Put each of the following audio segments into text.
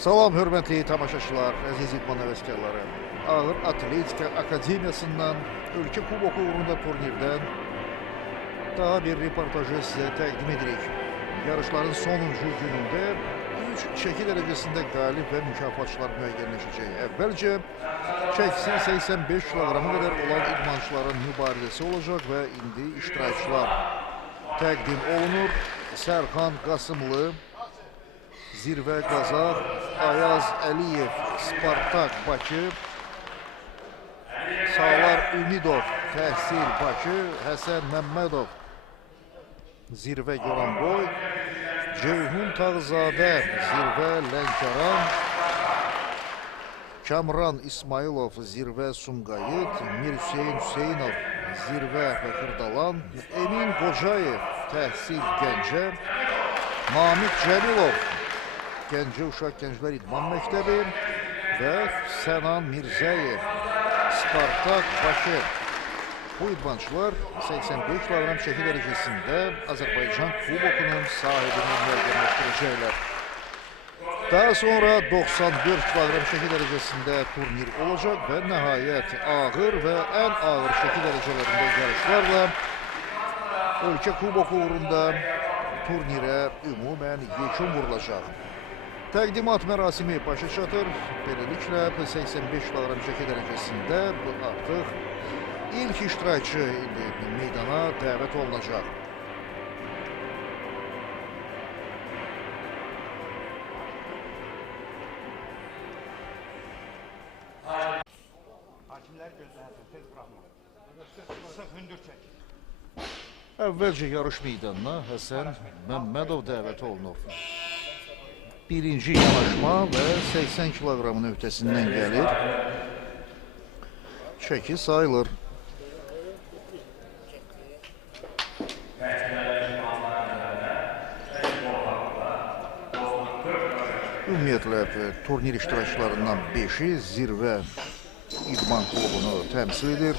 Salam hörmətli tamaşaçılar, əziz idman həvəskarları. Ağır Atletika Akademiyasından ölkə kuboku uğrunda turnirdən daha bir reportajı sizə təqdim edirik. Yarışların sonuncu günündə 3 çəki dərəcəsində qalib və mükafatçılar müəyyənləşəcək. Əvvəlcə çəksi 85 kiloqrama qədər olan idmançıların mübarizəsi olacaq və indi iştirakçılar təqdim olunur. Sərxan Qasımlı, Zirvə Qazaq, Ayaz Əliyev, Spartak Bakı, Salar Ümidov, Təhsil Bakı, Həsən Məmmədov, Zirvə Goranboy, Ceyhun Tağzadə, Zirvə Lənkəran, Kamran İsmailov, Zirvə Sumqayıt, Mir Hüseyin Hüseynov, Zirvə Xırdalan, Emin Qocayev, Təhsil Gəncə, Namik Cəlilov, Gəncə Uşaq Gənclər İdman Məktəbi və Sənan Mirzəyev, Spartak Bakı. Bu idmançılar 85 kiloqram çəki dərəcəsində Azərbaycan kubokunun sahibini müəyyənləşdirəcəklər. Daha sonra 94 kiloqram çəki dərəcəsində turnir olacaq və nəhayət ağır və ən ağır çəki dərəcələrində yarışlarla ölkə kuboku uğrunda turnirə ümumən yekun vurulacaq. Təqdimat mərasimi başa çatır. Beləliklə 85 kiloqram çəki dərəcəsində artıq ilk iştirakçı meydana dəvət olunacaq. Hakimlər gözlənsin, tez buraxma. Sıx hündür çək. Əvvəlcə yarış meydanına Həsən Məmmədov dəvət olunur. Birinci yanaşma və 80 kiloqramın öhdəsindən gəlir. Çəki sayılır. Ümumiyyətlə, turnir iştirakçılarından 5-i Zirvə İdman klubunu təmsil edir.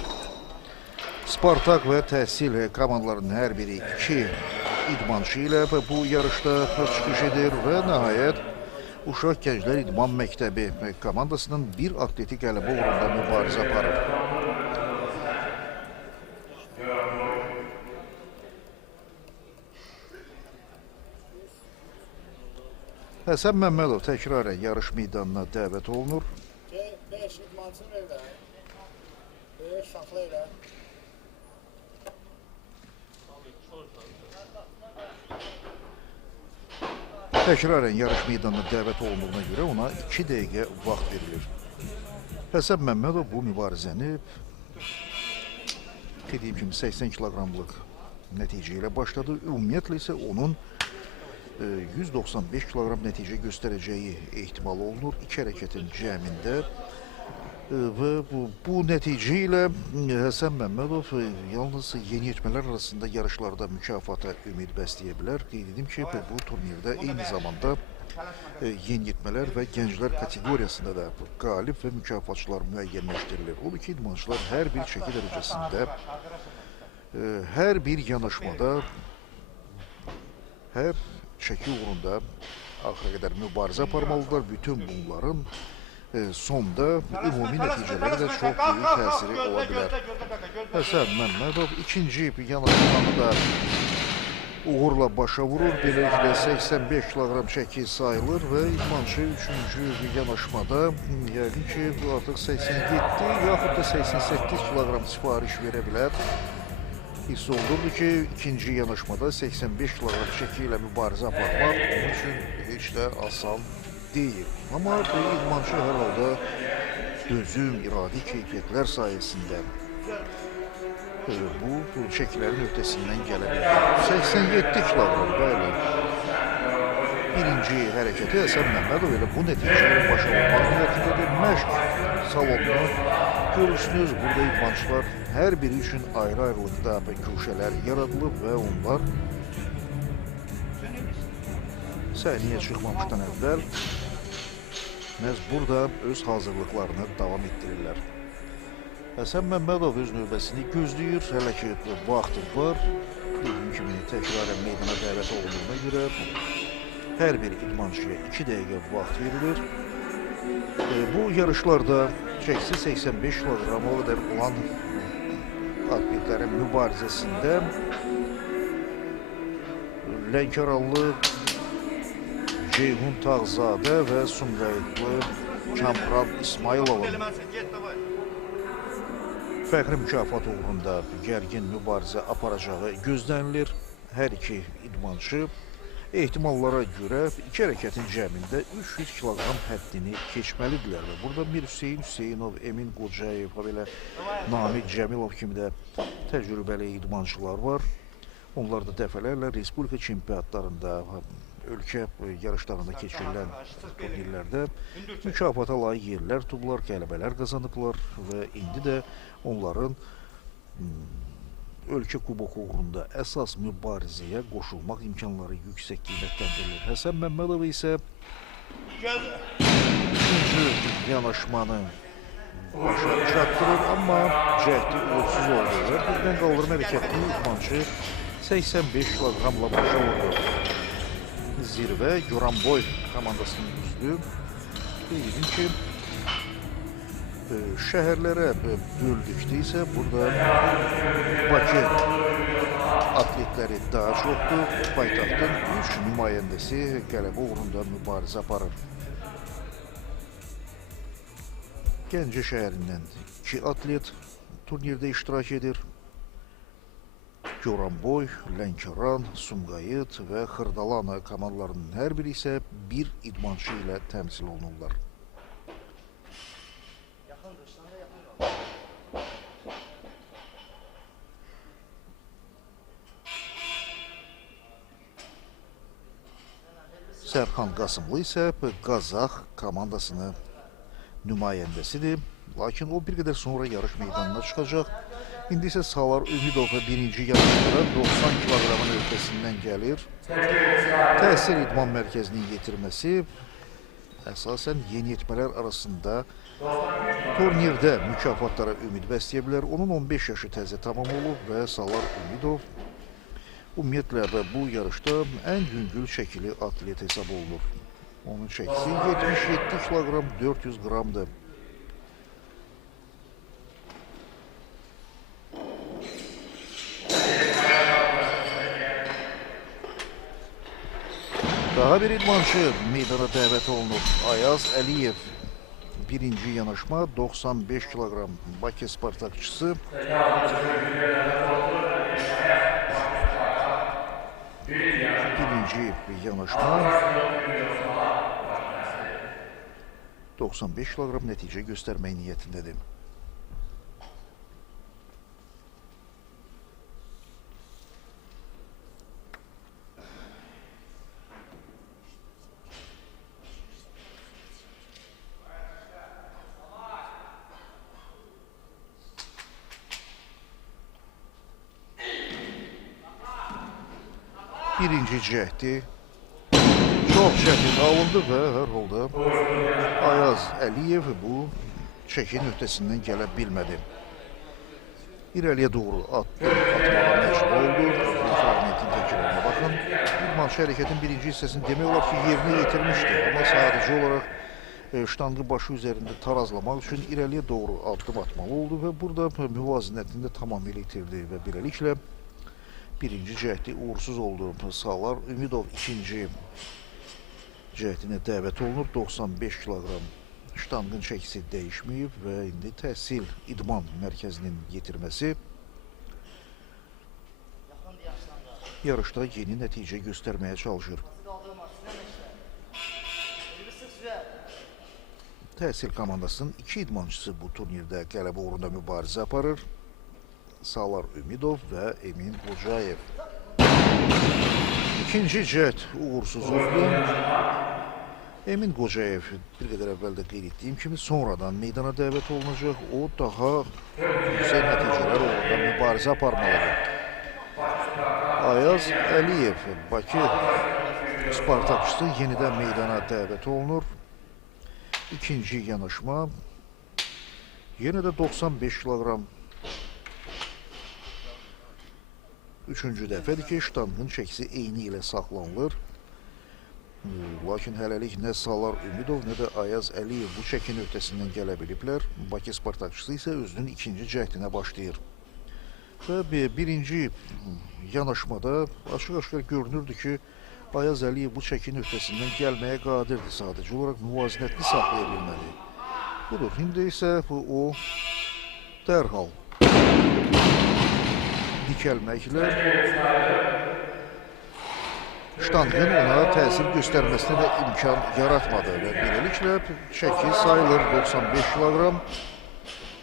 Spartak və Təhsil komandalarının hər biri 2 idmançı ilə bu yarışda çıxış edir və nəhayət Uşaq Gənclər İdman Məktəbi komandasının bir atleti qələbə uğrunda mübarizə aparır. Həsən Məmmədov təkrarən yarış meydanına dəvət olunur. 5 idmançını ver də. 5 şaxla elə. Təkrarən yarış meydanına dəvət olunduğuna görə ona 2 dəqiqə vaxt verilir. Həsən Məmmədov bu mübarizəni dediyim kimi 80 kiloqramlıq nəticə ilə başladı. Ümumiyyətlə isə onun 195 kiloqram nəticə göstərəcəyi ehtimal olunur 2 hərəkətin cəmində. Və bu nəticə ilə Həsən Məmmədov yalnız yeniyetmələr arasında yarışlarda mükafata ümid bəsləyə bilər. Qeyd edim ki, bu turnirdə eyni zamanda yeniyetmələr və gənclər kateqoriyasında da qalib və mükafatçılar müəyyənləşdirilir. Odur ki, idmançılar hər bir çəki dərəcəsində, hər bir yanaşmada, hər çəki uğrunda axıra qədər mübarizə aparmalıdırlar. Bütün bunların sonda ümumi nəticələri də çox böyük təsiri ola bilər. Həsən Məmmədov ikinci yanaşmanı da uğurla başa vurur. Beləliklə 85 kiloqram çəki sayılır və idmançı üçüncü yanaşmada yəqin ki artıq 87 yaxud da 88 kiloqram sifariş verə bilər. Hiss olunurdu ki, ikinci yanaşmada 85 kiloqram çəki ilə mübarizə aparmaq onun üçün heç də asan deyil. Amma idmançı hər halda dözüm, iradi keyfiyyətlər sayəsində bu çəkilərin öhdəsindən gələ bilər. 87 kiloqram, bəli. Birinci hərəkəti Həsən Məmmədov elə bu nəticəyə başa olmaq niyyətindədir. Məşq salonunu görürsünüz, burada idmançılar hər biri üçün ayrı-ayrılıqda köşələr yaradılıb və onlar səhnəyə çıxmamışdan əvvəl məhz burada öz hazırlıqlarını davam etdirirlər. Həsən Məmmədov öz növbəsini gözləyir, hələ ki vaxtı var. Dediyim kimi təkrarən meydana dəvət olunduğuna görə hər bir idmançıya 2 dəqiqə vaxt verilir. Bu yarışlarda çəksi 85 kiloqram o qədər olan atletlərin mübarizəsində Lənkəranlı Ceyhun Tağzadə və Sumqayıtlı Kamran İsmayılovun fəxri mükafat uğrunda gərgin mübarizə aparacağı gözlənilir. Hər iki idmançı ehtimallara görə 2 hərəkətin cəmində 300 kiloqram həddini keçməlidirlər və burada Mir Hüseyin Hüseynov, Emin Qocayev, belə Namiq Cəmilov kimi də təcrübəli idmançılar var. Onlar da dəfələrlə Respublika çempionatlarında, ölkə yarışlarında keçirilən turnirlərdə mükafata layiq yerlər tutublar, qələbələr qazanıblar və indi də onların ölkə kuboku uğrunda əsas mübarizəyə qoşulmaq imkanları yüksək qiymətləndirilir. Həsən Məmmədov isə üçüncü yanaşmanı başa çatdırır, amma cəhdi uğursuz oldu və birdən qaldırma hərəkətini idmançı 85 kiloqramla başa vurdu. Zirvə Goranboy komandasının üzvü. Dedim ki, şəhərlərə böldükdə isə burada Bakı atletləri daha çoxdur. Paytaxtın 3 nümayəndəsi qələbə uğrunda mübarizə aparır. Gəncə şəhərindən 2 atlet turnirdə iştirak edir. Goranboy, Lənkəran, Sumqayıt və Xırdalana komandalarının hər biri isə bir idmançı ilə təmsil olunurlar. Sərxan Qasımlı isə Qazax komandasının nümayəndəsidir. Lakin o bir qədər sonra yarış meydanına çıxacaq. İndi isə Salar Ümidov birinci yarışlara 90 kiloqramın ötəsindən gəlir. Təhsil İdman Mərkəzinin yetirməsi əsasən yeniyetmələr arasında turnirdə mükafatlara ümid bəsləyə bilər. Onun 15 yaşı təzə tamam olub və Salar Ümidov ümumiyyətlə bu yarışda ən yüngül çəkili atlet hesab olunur. Onun çəkisi 77 kiloqram 400 qramdır. Daha bir idmançı meydana dəvət olunur. Ayaz Əliyev. Birinci yanaşma 95 kiloqram. Bakı Spartakçısı. Birinci yanaşma 95 kiloqram nəticə göstərmək niyyətindədir. Birinci cəhdi çox çətin alındı və hər halda Ayaz Əliyev bu çəkin öhdəsindən gələ bilmədi. İrəliyə doğru atmağa məşğul oldu. Fragmentin təkrarına baxın. İdmançı hərəkətin birinci hissəsini demək olar ki, yerinə yetirmişdi. Amma sadəcə olaraq ştanqı başı üzərində tarazlamaq üçün irəliyə doğru addım atmalı oldu və burada müvazinətini də tamamilə itirdi və beləliklə birinci cəhdi uğursuz oldu. Salar Ümidov ikinci cəhdinə dəvət olunur. 95 kiloqram ştanqın çəkisi dəyişməyib və indi Təhsil İdman Mərkəzinin yetirməsi yarışda yeni nəticə göstərməyə çalışır. Təhsil komandasının 2 idmançısı bu turnirdə qələbə uğrunda mübarizə aparır. Salar Ümidov və Emin Qocayev. İkinci cəhd uğursuz oldu. Emin Qocayev bir qədər əvvəl də qeyd etdiyim kimi sonradan meydana dəvət olunacaq. O daha yüksək nəticələr uğrunda mübarizə aparmalıdır. Ayaz Əliyev, Bakı Spartakçısı yenidən meydana dəvət olunur. İkinci yanaşma. Yenə də 95 kilogram. Üçüncü dəfədir ki, ştanqın çəkisi eyni ilə saxlanılır. Lakin hələlik nə Salar Ümidov, nə də Ayaz Əliyev bu çəkin öhdəsindən gələ biliblər. Bakı Spartakçısı isə özünün ikinci cəhdinə başlayır. Və birinci yanaşmada açıq-aşkar görünürdü ki, Ayaz Əliyev bu çəkin öhdəsindən gəlməyə qadirdir, sadəcə olaraq müvazinətini saxlaya bilməli. Budur, indi isə o dərhal dikəlməklə ştanqın ona təsir göstərməsinə də imkan yaratmadı və beləliklə çəki sayılır 95 kilogram.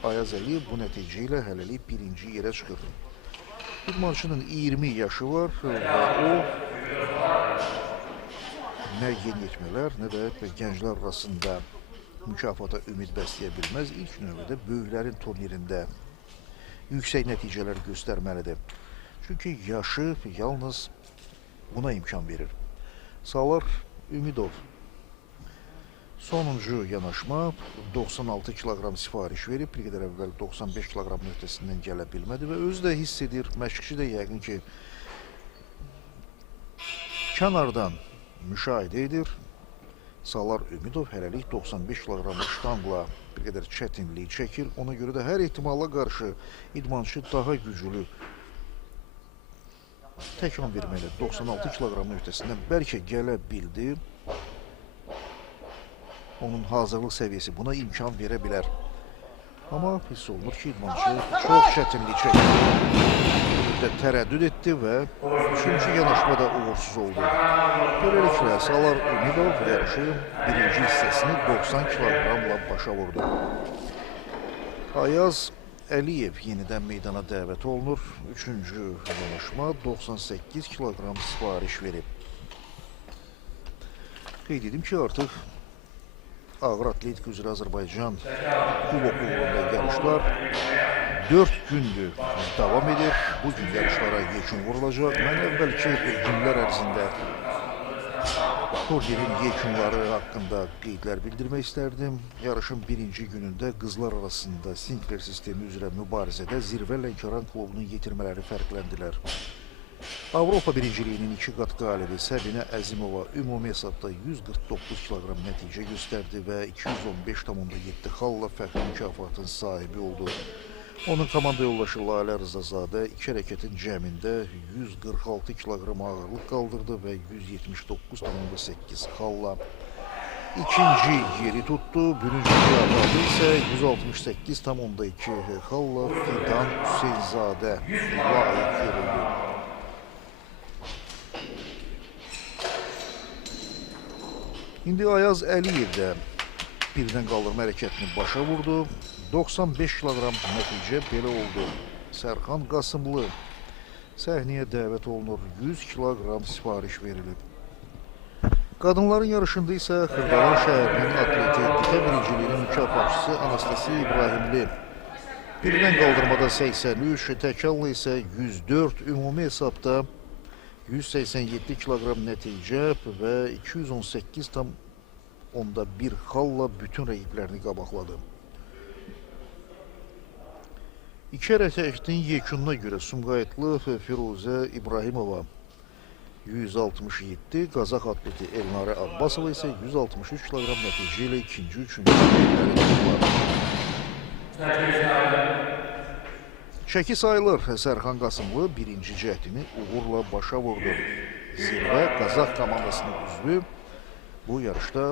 Ayaz Əliyev bu nəticə ilə hələlik birinci yerə çıxır. İdmançının 20 yaşı var və o nə yeniyetmələr, nə də gənclər arasında mükafata ümid bəsləyə bilməz. İlk növbədə böyüklərin turnirində yüksək nəticələr göstərməlidir. Çünki yaşı yalnız buna imkan verir. Salar Ümidov sonuncu yanaşma 96 kilogram sifariş verib, bir qədər əvvəl 95 kilogram öhdəsindən gələ bilmədi və özü də hiss edir, məşqçi də yəqin ki kənardan müşahidə edir. Salar Ümidov hələlik 95 kiloqramlıq ştanqla bir qədər çətinlik çəkir. Ona görə də hər ehtimala qarşı idmançı daha güclü təkan verməli. 96 kiloqramın öhdəsindən bəlkə gələ bildi. Onun hazırlıq səviyyəsi buna imkan verə bilər. Amma hiss olunur ki, idmançı çox çətinlik çəkir. Tərəddüd etdi və üçüncü yanaşmada uğursuz oldu. Beləliklə, Salar Ümidov yarışın birinci hissəsini 90 kiloqramla başa vurdu. Ayaz Əliyev yenidən meydana dəvət olunur. Üçüncü yanaşma 98 kiloqram sifariş verib. Qeyd edim ki, artıq ağır atletika üzrə Azərbaycan kuboku uğrunda yarışlar 4 gündür davam edir. Bu gün yarışlara yekun vurulacaq. Mən əvvəlki günlər ərzində turnirin yekunları haqqında qeydlər bildirmək istərdim. Yarışın birinci günündə qızlar arasında Sinkler sistemi üzrə mübarizədə Zirvə Lənkəran klubunun yetirmələri fərqləndilər. Avropa birinciliyinin 2 qat qalibi Səbinə Əzimova ümumi hesabda 149 kiloqram nəticə göstərdi və 215,7 xalla fəxri mükafatın sahibi oldu. Onun komanda yoldaşı Lalə Rızazadə 2 hərəkətin cəmində 146 kiloqram ağırlıq qaldırdı və 179,8 xalla ikinci yeri tuttu. Birinci mükafatı isə 168,2 xalla Fidan Hüseynzadə layiq görüldü. İndi Ayaz Əliyev də birdən qaldırma hərəkətini başa vurdu. 95 kiloqram nəticə belə oldu. Sərxan Qasımlı səhnəyə dəvət olunur. 100 kiloqram sifariş verilib. Qadınların yarışında isə Xırdalan şəhərinin atleti dikə birinciliyinin mükafatçısı Anastasiya İbrahimli birdən qaldırmada 83, təkalla isə 104, ümumi hesabda 187 kiloqram nəticə və 218,1 xalla bütün rəqiblərini qabaqladı. İki hərəkətin yekununa görə Sumqayıtlı Firuzə İbrahimova 167, Qazaq atleti Elnarə Abbasova isə 163 kiloqram nəticə ilə ikinci, üçüncü yerləri tutuladı. Çəki sayılır. Sərxan Qasımlı birinci cəhdini uğurla başa vurdu. Zirvə Qazaq komandasının üzvü bu yarışda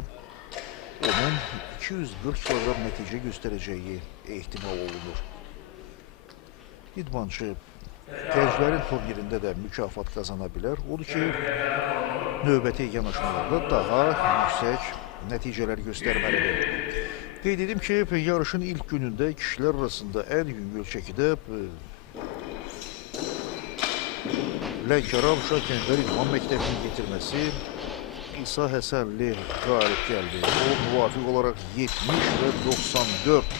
onun 240 kiloqram nəticə göstərəcəyi ehtimal olunur. İdmançı gənclərin turnirində də mükafat qazana bilər. Odur ki, növbəti yanaşmalarda daha yüksək nəticələr göstərməlidir. Qeyd edim ki, yarışın ilk günündə kişilər arasında ən yüngül çəkidə Lənkəran Uşaq Gənclər İdman Məktəbinin getirməsi İsa Həsənli qalib gəldi. O müvafiq olaraq 70 və 94.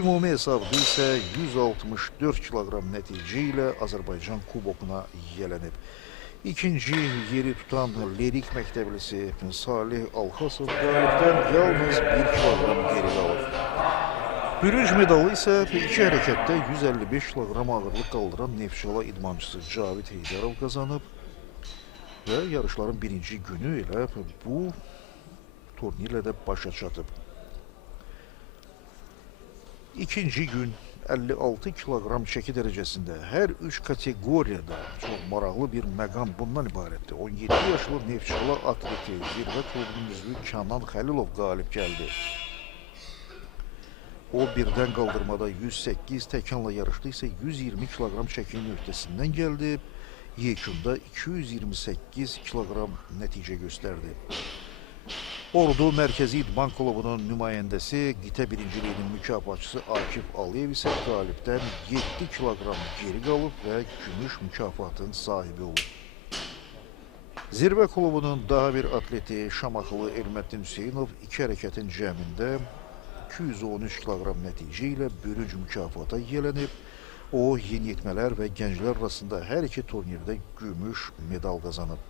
Ümumi hesabda isə 164 kilogram nəticə ilə Azərbaycan kubokuna yelənib. İkinci yeri tutan Lerik məktəblisi Salih Alxasov qalibdən yalnız 1 kilogram geri qalır. Bürünc medalı isə iki hərəkətdə 155 kilogram ağırlıq qaldıran Neftçala idmançısı Cavid Heydərov qazanıb və yarışların birinci günü ilə bu turnirlə də başa çatıb. İkinci gün 56 kilogram çəki dərəcəsində hər üç kateqoriyada çox maraqlı bir məqam bundan ibarətdir. 17 yaşlı Neftçala atleti zirvə klubunun üzvü Kənan Xəlilov qalib gəldi. O birdən qaldırmada 108, təkanla yarışda isə 120 kilogram çəkinin öhdəsindən gəldi. Yekunda 228 kilogram nəticə göstərdi. Ordu Mərkəzi İdman Klubunun nümayəndəsi, qitə birinciliyinin mükafatçısı Akif Aliyev isə qalibdən 7 kilogram geri qalıb və gümüş mükafatın sahibi olub. Zirvə klubunun daha bir atleti Şamaxılı Elməddin Hüseynov iki hərəkətin cəmində 213 kilogram nəticə ilə bürünc mükafata yelənib. O, yeniyetmələr və gənclər arasında hər iki turnirdə gümüş medal qazanıb.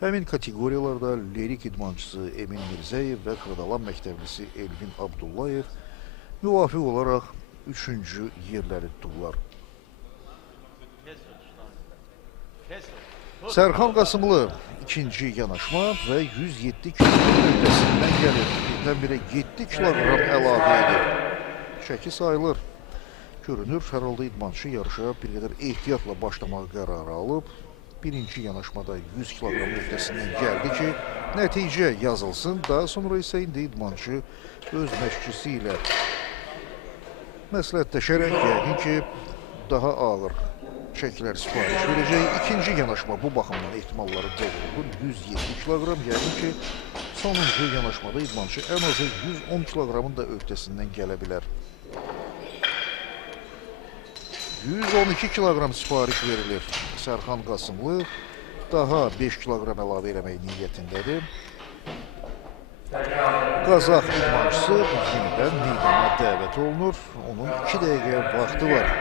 Həmin kateqoriyalarda Lerik idmançısı Emin Mirzəyev və Xırdalan məktəblisi Elvin Abdullayev müvafiq olaraq 3-cü yerləri tutdular. Sərxan Qasımlı ikinci yanaşma və 107 kilogram öhdəsindən gəlir. Birdən-birə 7 kilogram əlavə edir. Çəki sayılır. Görünür, hər halda idmançı yarışa bir qədər ehtiyatla başlamağı qərarı alıb. Birinci yanaşmada 100 kilogram öhdəsindən gəldi ki, nəticə yazılsın. Daha sonra isə indi idmançı öz məşqçisi ilə məsləhətləşərək yəqin ki, daha ağır çəkilər sifariş verəcək. İkinci yanaşma bu baxımdan ehtimalları doğrulur. 107 kilogram, yəqin ki, sonuncu yanaşmada idmançı ən azı 110 kilogramın da öhdəsindən gələ bilər. 112 kilogram sifariş verilir. Sərxan Qasımlı daha 5 kilogram əlavə eləmək niyyətindədir. Qazax idmançısı yenidən meydana dəvət olunur. Onun 2 dəqiqə vaxtı var.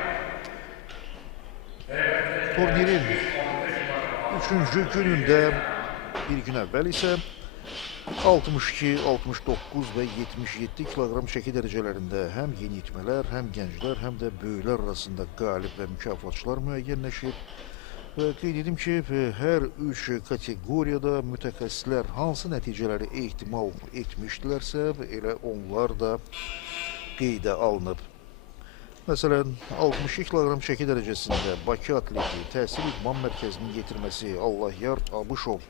Turnirin 3-cü günündə bir gün əvvəl isə 62, 69 və 77 kilogram çəki dərəcələrində həm yeniyetmələr, həm gənclər, həm də böyüklər arasında qalib və mükafatçılar müəyyənləşib. Və qeyd edim ki, hər üç kateqoriyada mütəxəssislər hansı nəticələri ehtimal etmişdilərsə, elə onlar da qeydə alınıb. Məsələn, 62 kilogram çəki dərəcəsində Bakı atleti Təhsil İdman Mərkəzinin yetirməsi Allahyar Abışov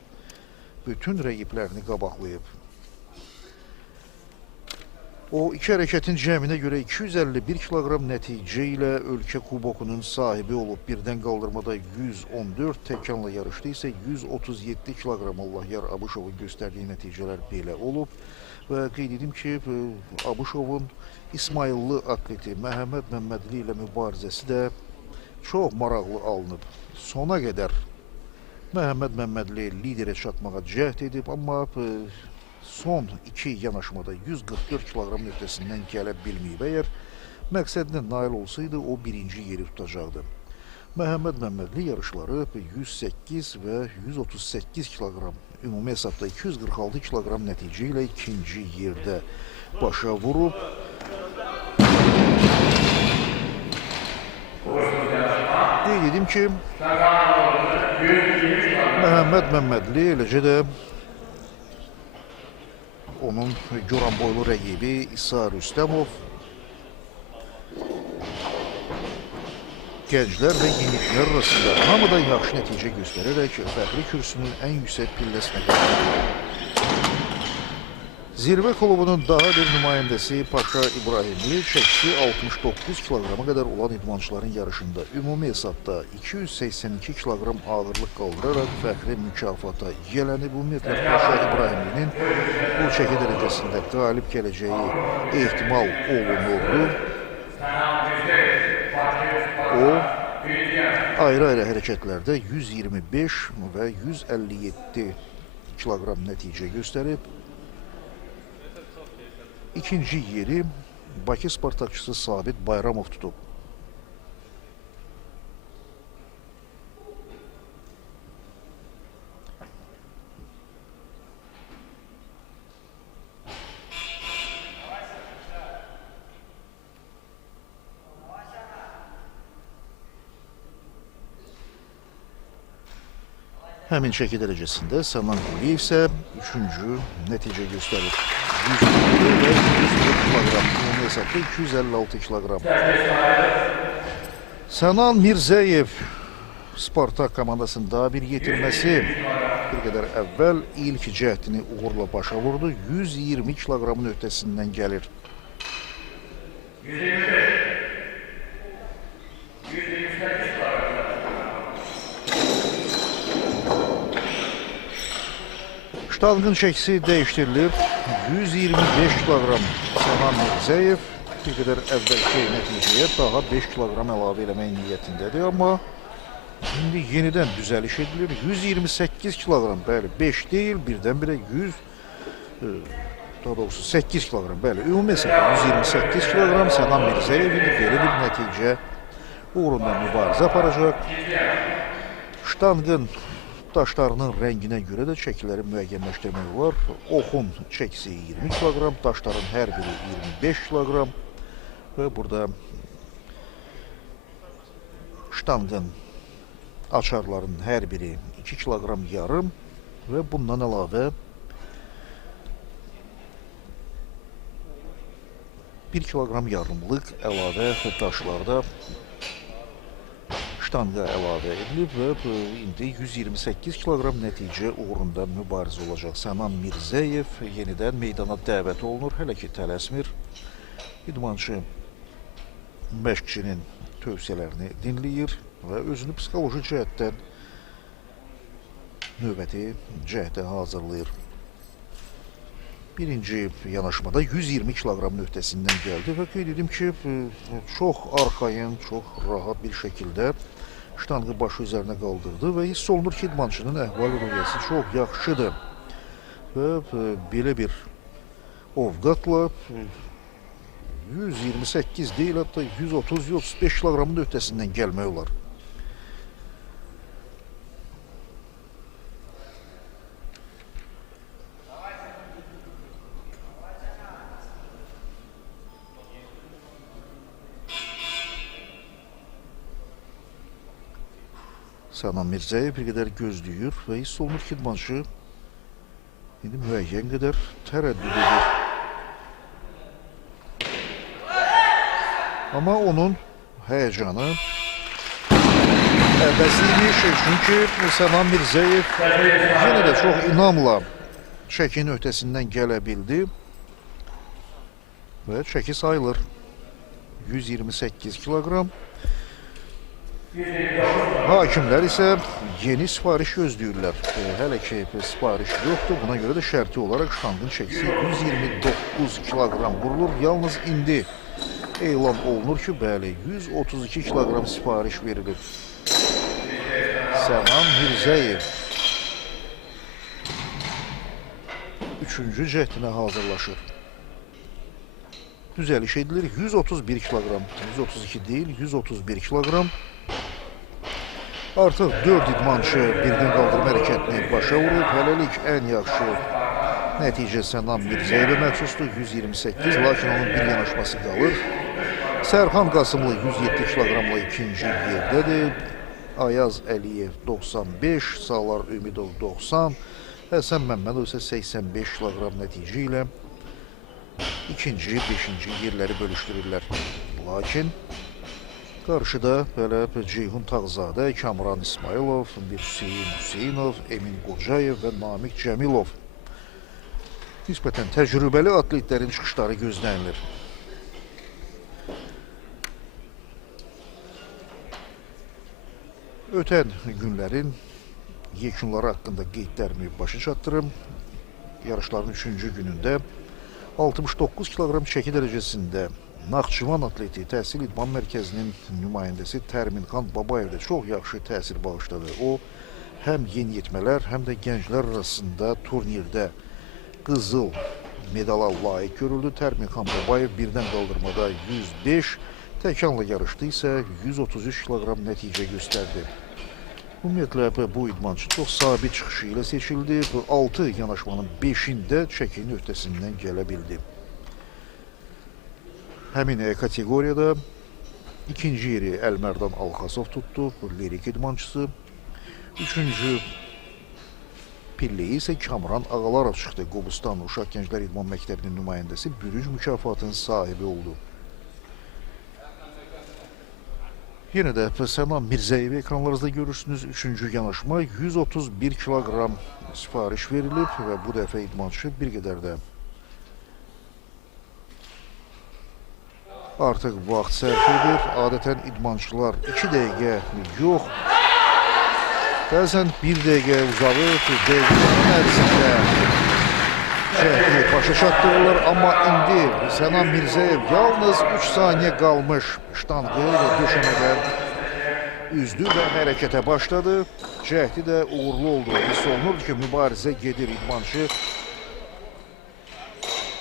bütün rəqiblərini qabaqlayıb. O, iki hərəkətin cəminə görə 251 kilogram nəticə ilə ölkə kubokunun sahibi olub. Birdən qaldırmada 114, təkanla yarışda isə 137 kilogram Allahyar Abışovun göstərdiyi nəticələr belə olub. Və qeyd edim ki, Abışovun İsmailli atleti Məhəmməd Məmmədli ilə mübarizəsi də çox maraqlı alınıb. Sona qədər Məhəmməd Məmmədli liderə çatmağa cəhd edib, amma son iki yanaşmada 144 kilogram öhdəsindən gələ bilməyib. Əgər məqsədinə nail olsaydı, o birinci yeri tutacaqdı. Məhəmməd Məmmədli yarışları 108 və 138 kilogram, ümumi hesabda 246 kilogram nəticə ilə ikinci yerdə başa vurub. Qeyd edim ki, Məhəmməd Məmmədli, eləcə də onun Goranboylu rəqibi İsa Rüstəmov gənclər və yeniyetmələr arasında hamıdan yaxşı nəticə göstərərək fəxri kürsünün ən yüksək pilləsinə qaldı. Zirvə klubunun daha bir nümayəndəsi Paşa İbrahimli çəkisi 69 kilograma qədər olan idmançıların yarışında ümumi hesabda 282 kilogram ağırlıq qaldıraraq fəxri mükafata yelənib. Ümumiyyətlə Paşa İbrahimlinin bu çəki dərəcəsində qalib gələcəyi ehtimal olunurdu. O, ayrı-ayrı hərəkətlərdə 125 və 157 kiloqram nəticə göstərib. İkinci yeri Bakı Spartakçısı Sabit Bayramov tutub. Həmin çəki dərəcəsində Sənan Quliyev isə 3-cü nəticə göstərir. 120 və 140 kiloqram, ümumi hesabda 256 kiloqram. Sənan Mirzəyev Spartak komandasında bir yetirməsi bir qədər əvvəl ilk cəhdini uğurla başa vurdu. 120 kiloqramın öhdəsindən gəlir. Ştanqın çəkisi dəyişdirilir. 125 kiloqram Sənan Mirzəyev bir qədər əvvəlki nəticəyə daha 5 kiloqram əlavə eləmək niyyətindədir. Amma indi yenidən düzəliş edilir. 128 kiloqram, bəli, 5 deyil, birdən-birə 8 kiloqram, bəli, ümumi hesabda 128 kiloqram Sənan Mirzəyev indi belə bir nəticə uğrundan mübarizə aparacaq. Ştanqın daşlarının rənginə görə də çəkiləri müəyyənləşdirmək var. Oxun çəkisi 20 kiloqram, daşların hər biri 25 kiloqram və burada ştanqın açarların hər biri 2 kiloqram yarım və bundan əlavə 1 kiloqram yarımlıq əlavə daşlarda ştanqa əlavə edilib və indi 128 kiloqram nəticə uğrunda mübarizə olacaq. Sənan Mirzəyev yenidən meydana dəvət olunur, hələ ki tələsmir. İdmançı məşqçinin tövsiyələrini dinləyir və özünü psixoloji cəhətdən növbəti cəhdə hazırlayır. Birinci yanaşmada 120 kiloqramın öhdəsindən gəldi və qeyd edim ki, çox arxayın, çox rahat bir şəkildə ştanqı başı üzərinə qaldırdı və hiss olunur ki, idmançının əhval-ruhiyyəsi çox yaxşıdır və belə bir ovqatla 128 deyil, hətta 130-135 kiloqramın öhdəsindən gəlmək olar. Sənan Mirzəyev bir qədər gözləyir və hiss olunur ki, idmançı indi müəyyən qədər tərəddüd edir. Amma onun həyəcanı əbəsliymiş, çünki Sənan Mirzəyev yenə də çox inamla çəkinin öhdəsindən gələ bildi və çəki sayılır 128 kiloqram. Hakimlər isə yeni sipariş gözləyirlər. Hələ ki sipariş yoxdur. Buna görə də şərti olaraq ştanqın çəkisi 129 kiloqram vurulur. Yalnız indi elan olunur ki, bəli, 132 kiloqram sipariş verilir. Sənan Mirzəyev 3-cü cəhdinə hazırlaşır. Düzəliş edilir 131 kiloqram. 132 deyil, 131 kiloqram. Artıq 4 idmançı birdən qaldırma hərəkətini başa vurub. Hələlik ən yaxşı nəticə Sənan Mirzəyevə məxsusdur, 128, lakin onun bir yanaşması qalır. Sərxan Qasımlı 107 kiloqramla ikinci yerdədir. Ayaz Əliyev 95, Salar Ümidov 90, Həsən Məmmədov isə 85 kiloqram nəticə ilə ikinci, beşinci yerləri bölüşdürürlər. Lakin qarşıda belə Ceyhun Tağzadə, Kamran İsmailov, Hüseyin Hüseynov, Emin Qocayev və Namiq Cəmilov. Nisbətən təcrübəli atletlərin çıxışları gözlənilir. Ötən günlərin yekunları haqqında qeydlərimi başa çatdırım. Yarışların 3-cü günündə 69 kiloqram çəki dərəcəsində Naxçıvan atleti Təhsil İdman Mərkəzinin nümayəndəsi Tərminxan Babayev də çox yaxşı təsir bağışladı. O, həm yeniyetmələr, həm də gənclər arasında turnirdə qızıl medala layiq görüldü. Tərminxan Babayev birdən qaldırmada 105, təkanla yarışdı isə 133 kiloqram nəticə göstərdi. Ümumiyyətlə bu idmançı çox sabit çıxışı ilə seçildi. Bu 6 yanaşmanın 5-də çəkinin öhdəsindən gələ bildi. Həmin kateqoriyada ikinci yeri Əlmərdan Alxasov tutdu, bu lirik idmançısı. Üçüncü pilləyi isə Kamran Ağalarov çıxdı. Qobustan Uşaq Gənclər İdman Məktəbinin nümayəndəsi bürünc mükafatının sahibi oldu. Yenə də Sənan Mirzəyevi ekranlarınızda görürsünüz. Üçüncü yanaşma 131 kiloqram sifariş verilib və bu dəfə idmançı bir qədər də artıq vaxt sərf edir. Adətən idmançılar 2 dəqiqə yox, bəzən 1 dəqiqə uzadıb, dəqiqənin ərzində cəhdi başa çatdırırlar. Amma indi Sənan Mirzəyev yalnız 3 saniyə qalmış ştanqı və döşəmədə üzdü və hərəkətə başladı. Cəhdi də uğurlu oldu. Hiss olunurdu ki, mübarizə gedir. İdmançı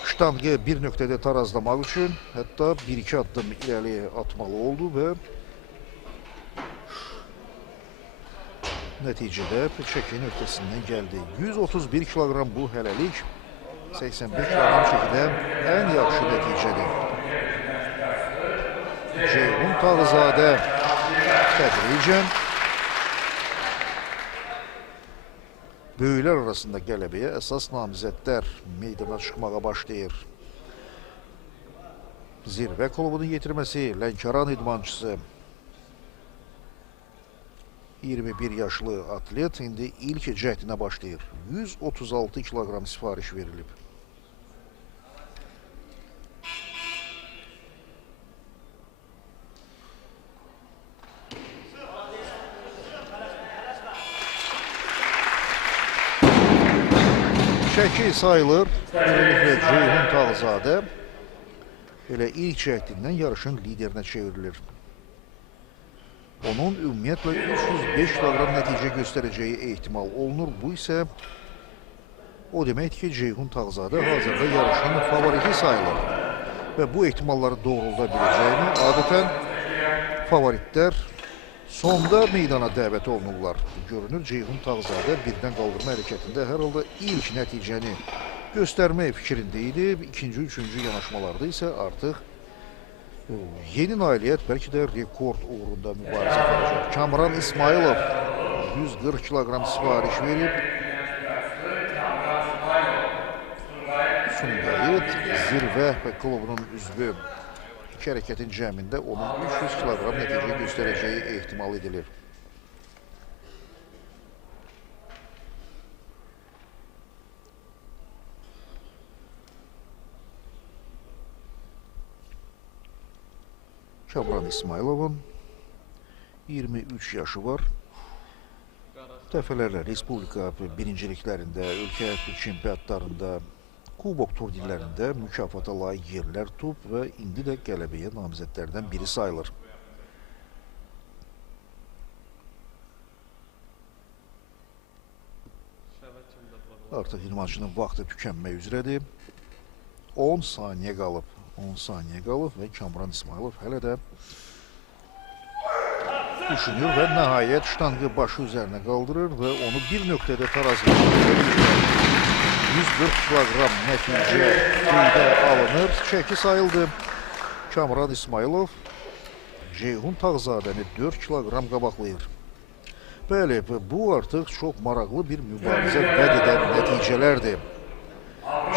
ştanqı bir nöqtədə tarazlamaq üçün hətta 1-2 addım irəli atmalı oldu və nəticədə çəkinin öhdəsindən gəldi. 131 kiloqram bu hələlik 85 kiloqram çəkidə ən yaxşı nəticədir. Ceyhun Tağızadə tədricən böyüklər arasında qələbəyə əsas namizədlər meydana çıxmağa başlayır. Zirvə klubunun yetirməsi Lənkəran idmançısı 21 yaşlı atlet indi ilk cəhdinə başlayır. 136 kiloqram sifariş verilib. Çəki sayılır. Beləliklə Ceyhun Tağızadə elə ilk cəhdindən yarışın liderinə çevrilir. Onun ümumiyyətlə 305 kiloqram nəticə göstərəcəyi ehtimal olunur. Bu isə o deməkdir ki, Ceyhun Tağızadə hazırda yarışın favoriti sayılır. Və bu ehtimalları doğrulda biləcəyini adətən favoritlər sonda meydana dəvət olunurlar. Görünür, Ceyhun Tağızadə birdən qaldırma hərəkətində hər halda ilk nəticəni göstərmək fikrində idi. İkinci, üçüncü yanaşmalarda isə artıq yeni nailiyyət, bəlkə də rekord uğrunda mübarizə aparacaq. Kamran İsmailov 140 kiloqram sifariş verib. Sumqayıt Zirvə və klubunun üzvü iki hərəkətin cəmində onun 300 kiloqram nəticə göstərəcəyi ehtimal edilir. Kamran İsmailovun 23 yaşı var. Dəfələrlə Respublika birinciliklərində, ölkə çempionatlarında, kubok turnirlərində mükafata layiq yerlər tutub və indi də qələbəyə namizədlərdən biri sayılır. Artıq idmançının vaxtı tükənmək üzrədir. 10 saniyə qalıb. 10 saniyə qalıb və Kamran İsmailov hələ də düşünür və nəhayət ştanqı başı üzərinə qaldırır və onu bir nöqtədə tarazlayır. 140 kiloqram nəticə qeydə alınır. Çəki sayıldı. Kamran İsmailov Ceyhun Tağızadəni 4 kiloqram qabaqlayır. Bəli, bu artıq çox maraqlı bir mübarizə vəd edən nəticələrdir.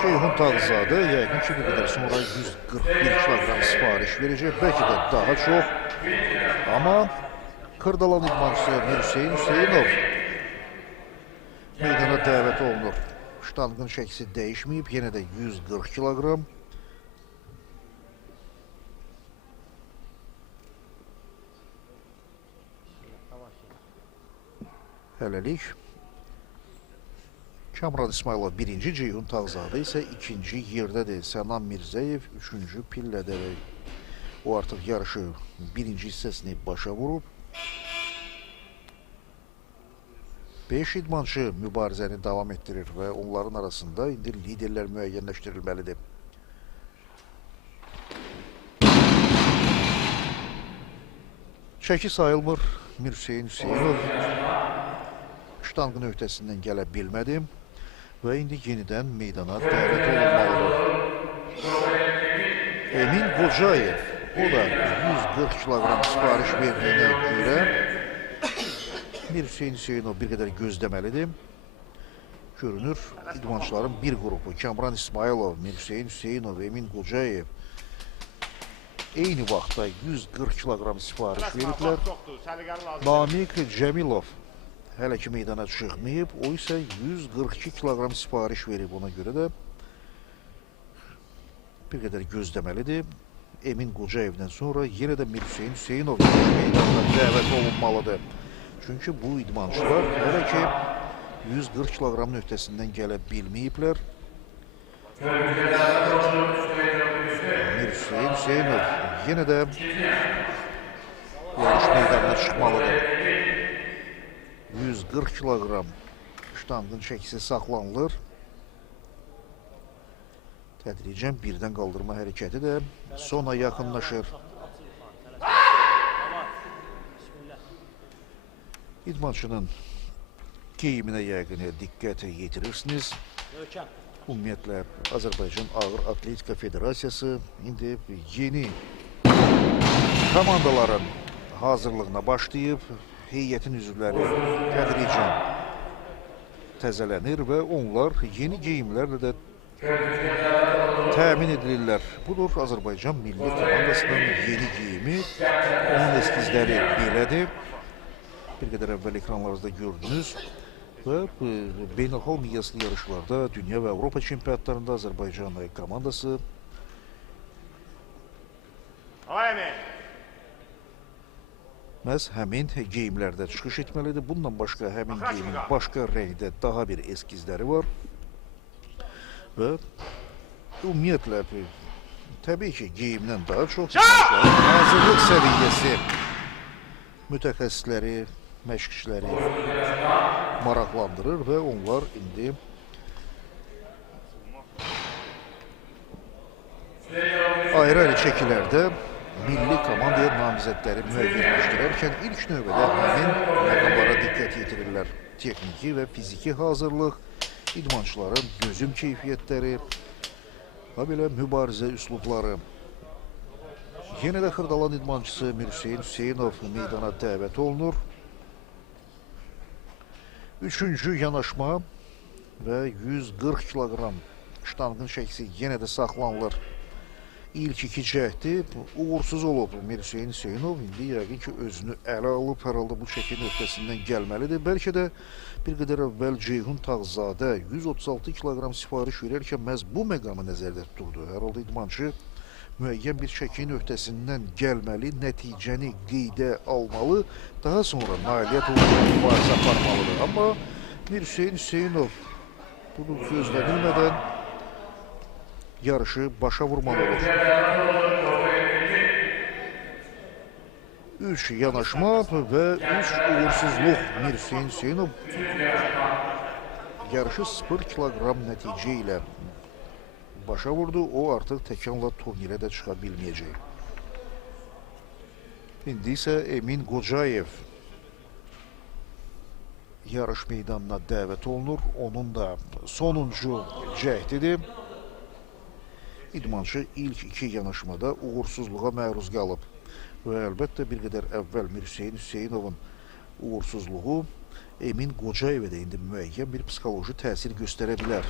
Ceyhun Tağızadə yəqin ki, bir qədər sonra 141 kiloqram sifariş verəcək, bəlkə də daha çox. Amma Kırdalan idmançısı Hüseyin Hüseynov meydana dəvət olunur. Ştanqın çəkisi dəyişməyib, yenə də 140 kiloqram. Hələlik Kamran İsmailov birinci, Ceyhun Tağızadə isə ikinci yerdədir. Sənan Mirzəyev üçüncü pillədə və o artıq yarışı birinci hissəsini başa vurub. 5 idmançı mübarizəni davam etdirir və onların arasında indi liderlər müəyyənləşdirilməlidir. Çəki sayılmır. Mir Hüseyin Hüseynov ştanqın öhdəsindən gələ bilmədi və indi yenidən meydana dəvət olunmalıdır. Emin Qocayev, o da 140 kilogram sipariş verdiyinə görə Mir Hüseyin Hüseynov bir qədər gözləməlidir. Görünür, idmançıların bir qrupu Kamran İsmailov, Mir Hüseyin Hüseynov, Emin Qocayev eyni vaxtda 140 kilogram sipariş veriblər. Namiq Cəmilov hələ ki meydana çıxmayıb, o isə 142 kilogram sipariş verib. Ona görə də bir qədər gözləməlidir. Emin Qocayevdən sonra yenə də Mir Hüseyin Hüseynov meydana dəvət olunmalıdır. Çünki bu idmançılar hələ ki 140 kilogramın öhdəsindən gələ bilməyiblər. Mir Hüseyin Hüseynov yenə də yarış meydanına çıxmalıdır. 140 kilogram ştanqın çəkisi saxlanılır. Tədricən birdən qaldırma hərəkəti də sona yaxınlaşır. İdmançının geyiminə yəqin diqqət yetirirsiniz. Ümumiyyətlə, Azərbaycan Ağır Atletika Federasiyası indi yeni komandaların hazırlığına başlayıb, heyətin üzvləri tədricən təzələnir və onlar yeni geyimlərlə də təmin edilirlər. Budur Azərbaycan Milli Komandasının yeni geyimi. Onun eskizləri belədir. Bir qədər əvvəl ekranlarınızda gördünüz və beynəlxalq miqyaslı yarışlarda, dünya və Avropa çempionatlarında Azərbaycan komandası məhz həmin geyimlərdə çıxış etməlidir. Bundan başqa həmin geyimin başqa rəngdə daha bir eskizləri var və ümumiyyətlə təbii ki, geyimdən daha çox hazırlıq səviyyəsi mütəxəssisləri, məşqçiləri maraqlandırır və onlar indi ayrı-ayrı çəkilərdə milli komandaya namizədləri müəyyənləşdirərkən ilk növbədə həmin məqamlara diqqət yetirirlər. Texniki və fiziki hazırlıq, idmançıların dözüm keyfiyyətləri və belə mübarizə üslubları. Yenə də Xırdalan idmançısı Mir Hüseyin Hüseynov meydana dəvət olunur. Üçüncü yanaşma və 140 kilogram ştanqın çəkisi yenə də saxlanılır. İlk iki cəhdi uğursuz olub. Mir Hüseyin Hüseynov indi yəqin ki özünü ələ alıb, hər halda bu çəkinin öhdəsindən gəlməlidir. Bəlkə də bir qədər əvvəl Ceyhun Tağzadə 136 kilogram sipariş verərkən məhz bu məqamı nəzərdə tuturdu. Hər halda idmançı müəyyən bir çəkinin öhdəsindən gəlməli, nəticəni qeydə almalı, daha sonra nailiyyət uğruna mübarizə aparmalıdır. Amma Mir Hüseyin Hüseynov bunu gözlənilmədən yarışı başa vurmalı olur. 3 yanaşma və 3 uğursuzluq. Mir Hüseyin Hüseynov yarışı 0 kilogram nəticə ilə başa vurdu. O artıq təkanla turnirə də çıxa bilməyəcək. İndi isə Emin Qocayev yarış meydanına dəvət olunur. Onun da sonuncu cəhdidir. İdmançı ilk iki yanaşmada uğursuzluğa məruz qalıb. Və əlbəttə bir qədər əvvəl Mir Hüseyin Hüseynovun uğursuzluğu Emin Qocayevə də indi müəyyən bir psixoloji təsir göstərə bilər.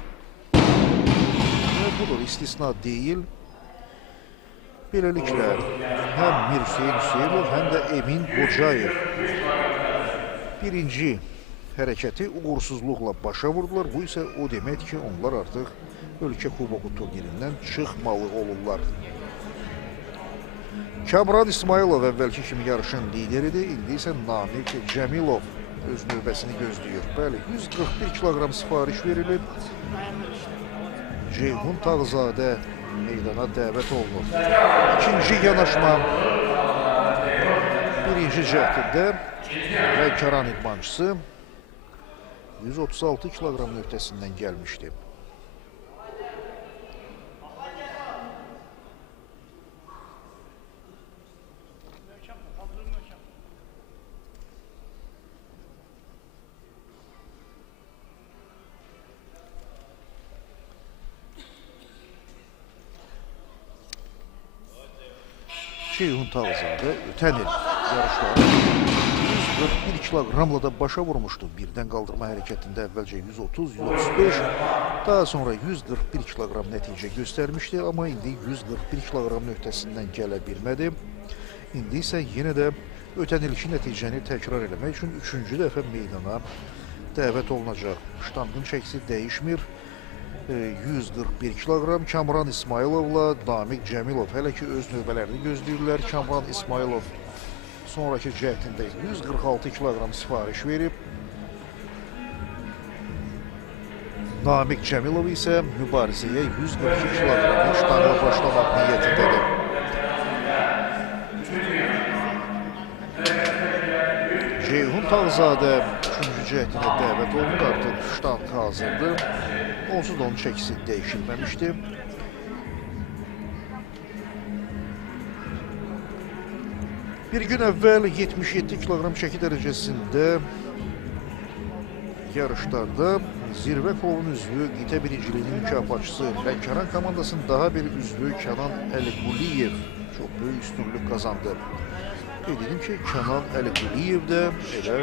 Budur, istisna deyil. Beləliklə, həm Mir Hüseyin Hüseynov, həm də Emin Qocayev birinci hərəkəti uğursuzluqla başa vurdular. Bu isə o demək ki, onlar artıq ölkə kuboku turnirindən çıxmalı olurlar. Kamran İsmailov əvvəlki kimi yarışın lideridir. İndi isə Namiq Cəmilov öz növbəsini gözləyir. Bəli, 141 kilogram sipariş verilib. Ceyhun Tağzadə meydana dəvət olunur. İkinci yanaşma birinci cəhdində Lənkəran idmançısı 136 kilogram ötəsindən gəlmişdi. Ceyhun Tağzadə ötən il yarışlarda 141 kiloqramla da başa vurmuşdu. Birdən qaldırma hərəkətində əvvəlcə 130-135, daha sonra 141 kiloqram nəticə göstərmişdi, amma indi 141 kiloqram öhdəsindən gələ bilmədi. İndi isə yenə də ötən ilki nəticəni təkrar eləmək üçün 3-cü dəfə meydana dəvət olunacaq. Ştanqın çəkisi dəyişmir. 141 kiloqram Kamran İsmayılovla Namiq Cəmilov hələ ki öz növbələrini gözləyirlər. Kamran İsmayılov sonraki cəhdində 146 kiloqram sifariş verib. Namiq Cəmilov isə mübarizəyə 142 kiloqram ştanqla başlamaq niyyətindədir. Ceyhun Tağzadə 3-cü cəhdinə dəvət olunur, artıq ştanq hazırdır. Onsuz da onun çəkisi dəyişilməmişdi. Bir gün əvvəl 77 kiloqram çəki dərəcəsində yarışlarda Zirvə klubunun üzvü, qitə birinciliyinin mükafatçısı Lənkəran komandasının daha bir üzvü Kənan Əliquliyev çox böyük üstünlük qazandı. Qeyd edim ki, Kənan Əliquliyev də elə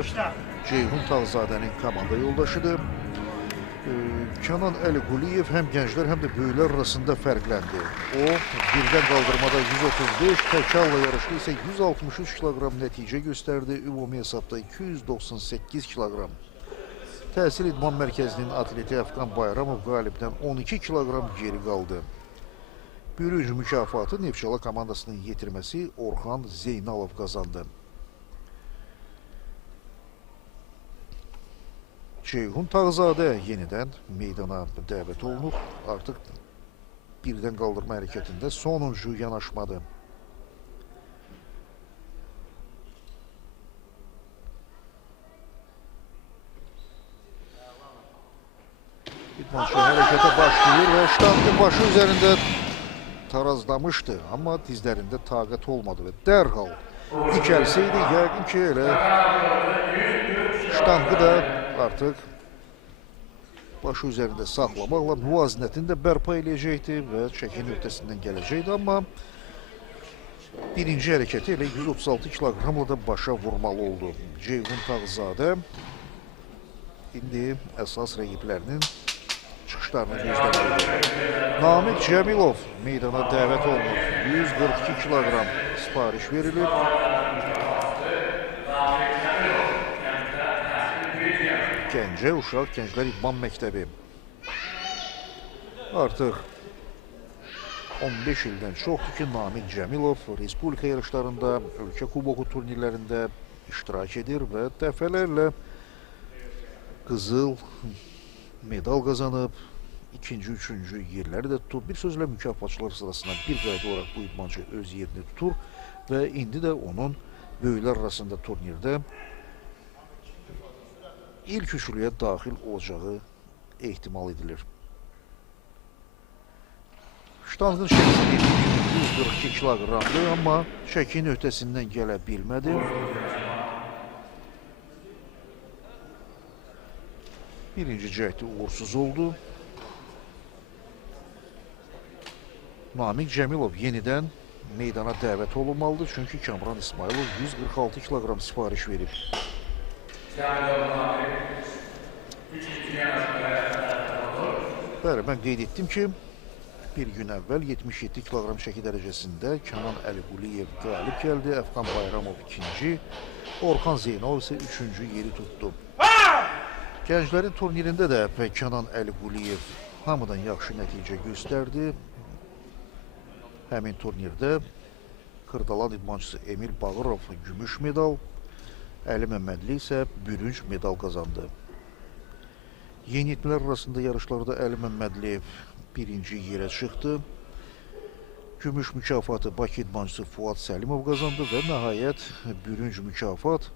Ceyhun Tağzadənin komanda yoldaşıdır. Kənan Əliquliyev həm gənclər, həm də böyüklər arasında fərqləndi. O, birdən qaldırmada 135, təkalla yarışda isə 163 kiloqram nəticə göstərdi. Ümumi hesabda 298 kiloqram. Təhsil İdman Mərkəzinin atleti Əfqan Bayramov qalibdən 12 kiloqram geri qaldı. Bürünc mükafatı Neftçala komandasının yetirməsi Orxan Zeynalov qazandı. Ceyhun Tağzadə yenidən meydana dəvət olunur. Artıq birdən qaldırma hərəkətində sonuncu yanaşmadır. İdmançı hərəkətə başlayır və ştanqı başı üzərində tarazlamışdı, amma dizlərində taqət olmadı və dərhal dikəlsəydi, yəqin ki, elə ştanqı da artıq başı üzərində saxlamaqla müvazinətini də bərpa eləyəcəkdi və çəkin öhdəsindən gələcəkdi, amma birinci hərəkəti elə 136 kiloqramla da başa vurmalı oldu. Ceyhun Tağzadə indi əsas rəqiblərinin çıxışlarını gözləməlidir. Namiq Cəmilov meydana dəvət olunur. 142 kiloqram sipariş verilib. Gəncə Uşaq Gənclər İdman Məktəbi. Artıq 15 ildən çoxdur ki, Namiq Cəmilov Respublika yarışlarında, ölkə kuboku turnirlərində iştirak edir və dəfələrlə qızıl medal qazanıb, ikinci, üçüncü yerləri də tutur. Bir sözlə mükafatçılar sırasından bir qayda olaraq bu idmançı öz yerini tutur və indi də onun böyüklər arasında turnirdə ilk üçlüyə daxil olacağı ehtimal edilir. Ştanqın çəkisi 142 kiloqramdır, amma çəkin öhdəsindən gələ bilmədi. Birinci cəhdi uğursuz oldu. Namiq Cəmilov yenidən meydana dəvət olunmalıdır, çünki Kamran İsmayılov 146 kiloqram sipariş verib. Bəli, mən qeyd etdim ki, bir gün əvvəl 77 kiloqram çəki dərəcəsində Kənan Əliquliyev qalib gəldi, Əfqan Bayramov ikinci, Orxan Zeynalov isə üçüncü yeri tutdu. Gənclərin turnirində də Kənan Əliquliyev hamıdan yaxşı nəticə göstərdi. Həmin turnirdə Kırdalan idmançısı Emil Bağırov gümüş medal, Əli Məmmədli isə bürünc medal qazandı. Yeniyetmələr arasında yarışlarda Əli Məmmədli birinci yerə çıxdı. Gümüş mükafatı Bakı idmançısı Fuad Səlimov qazandı və nəhayət bürünc mükafat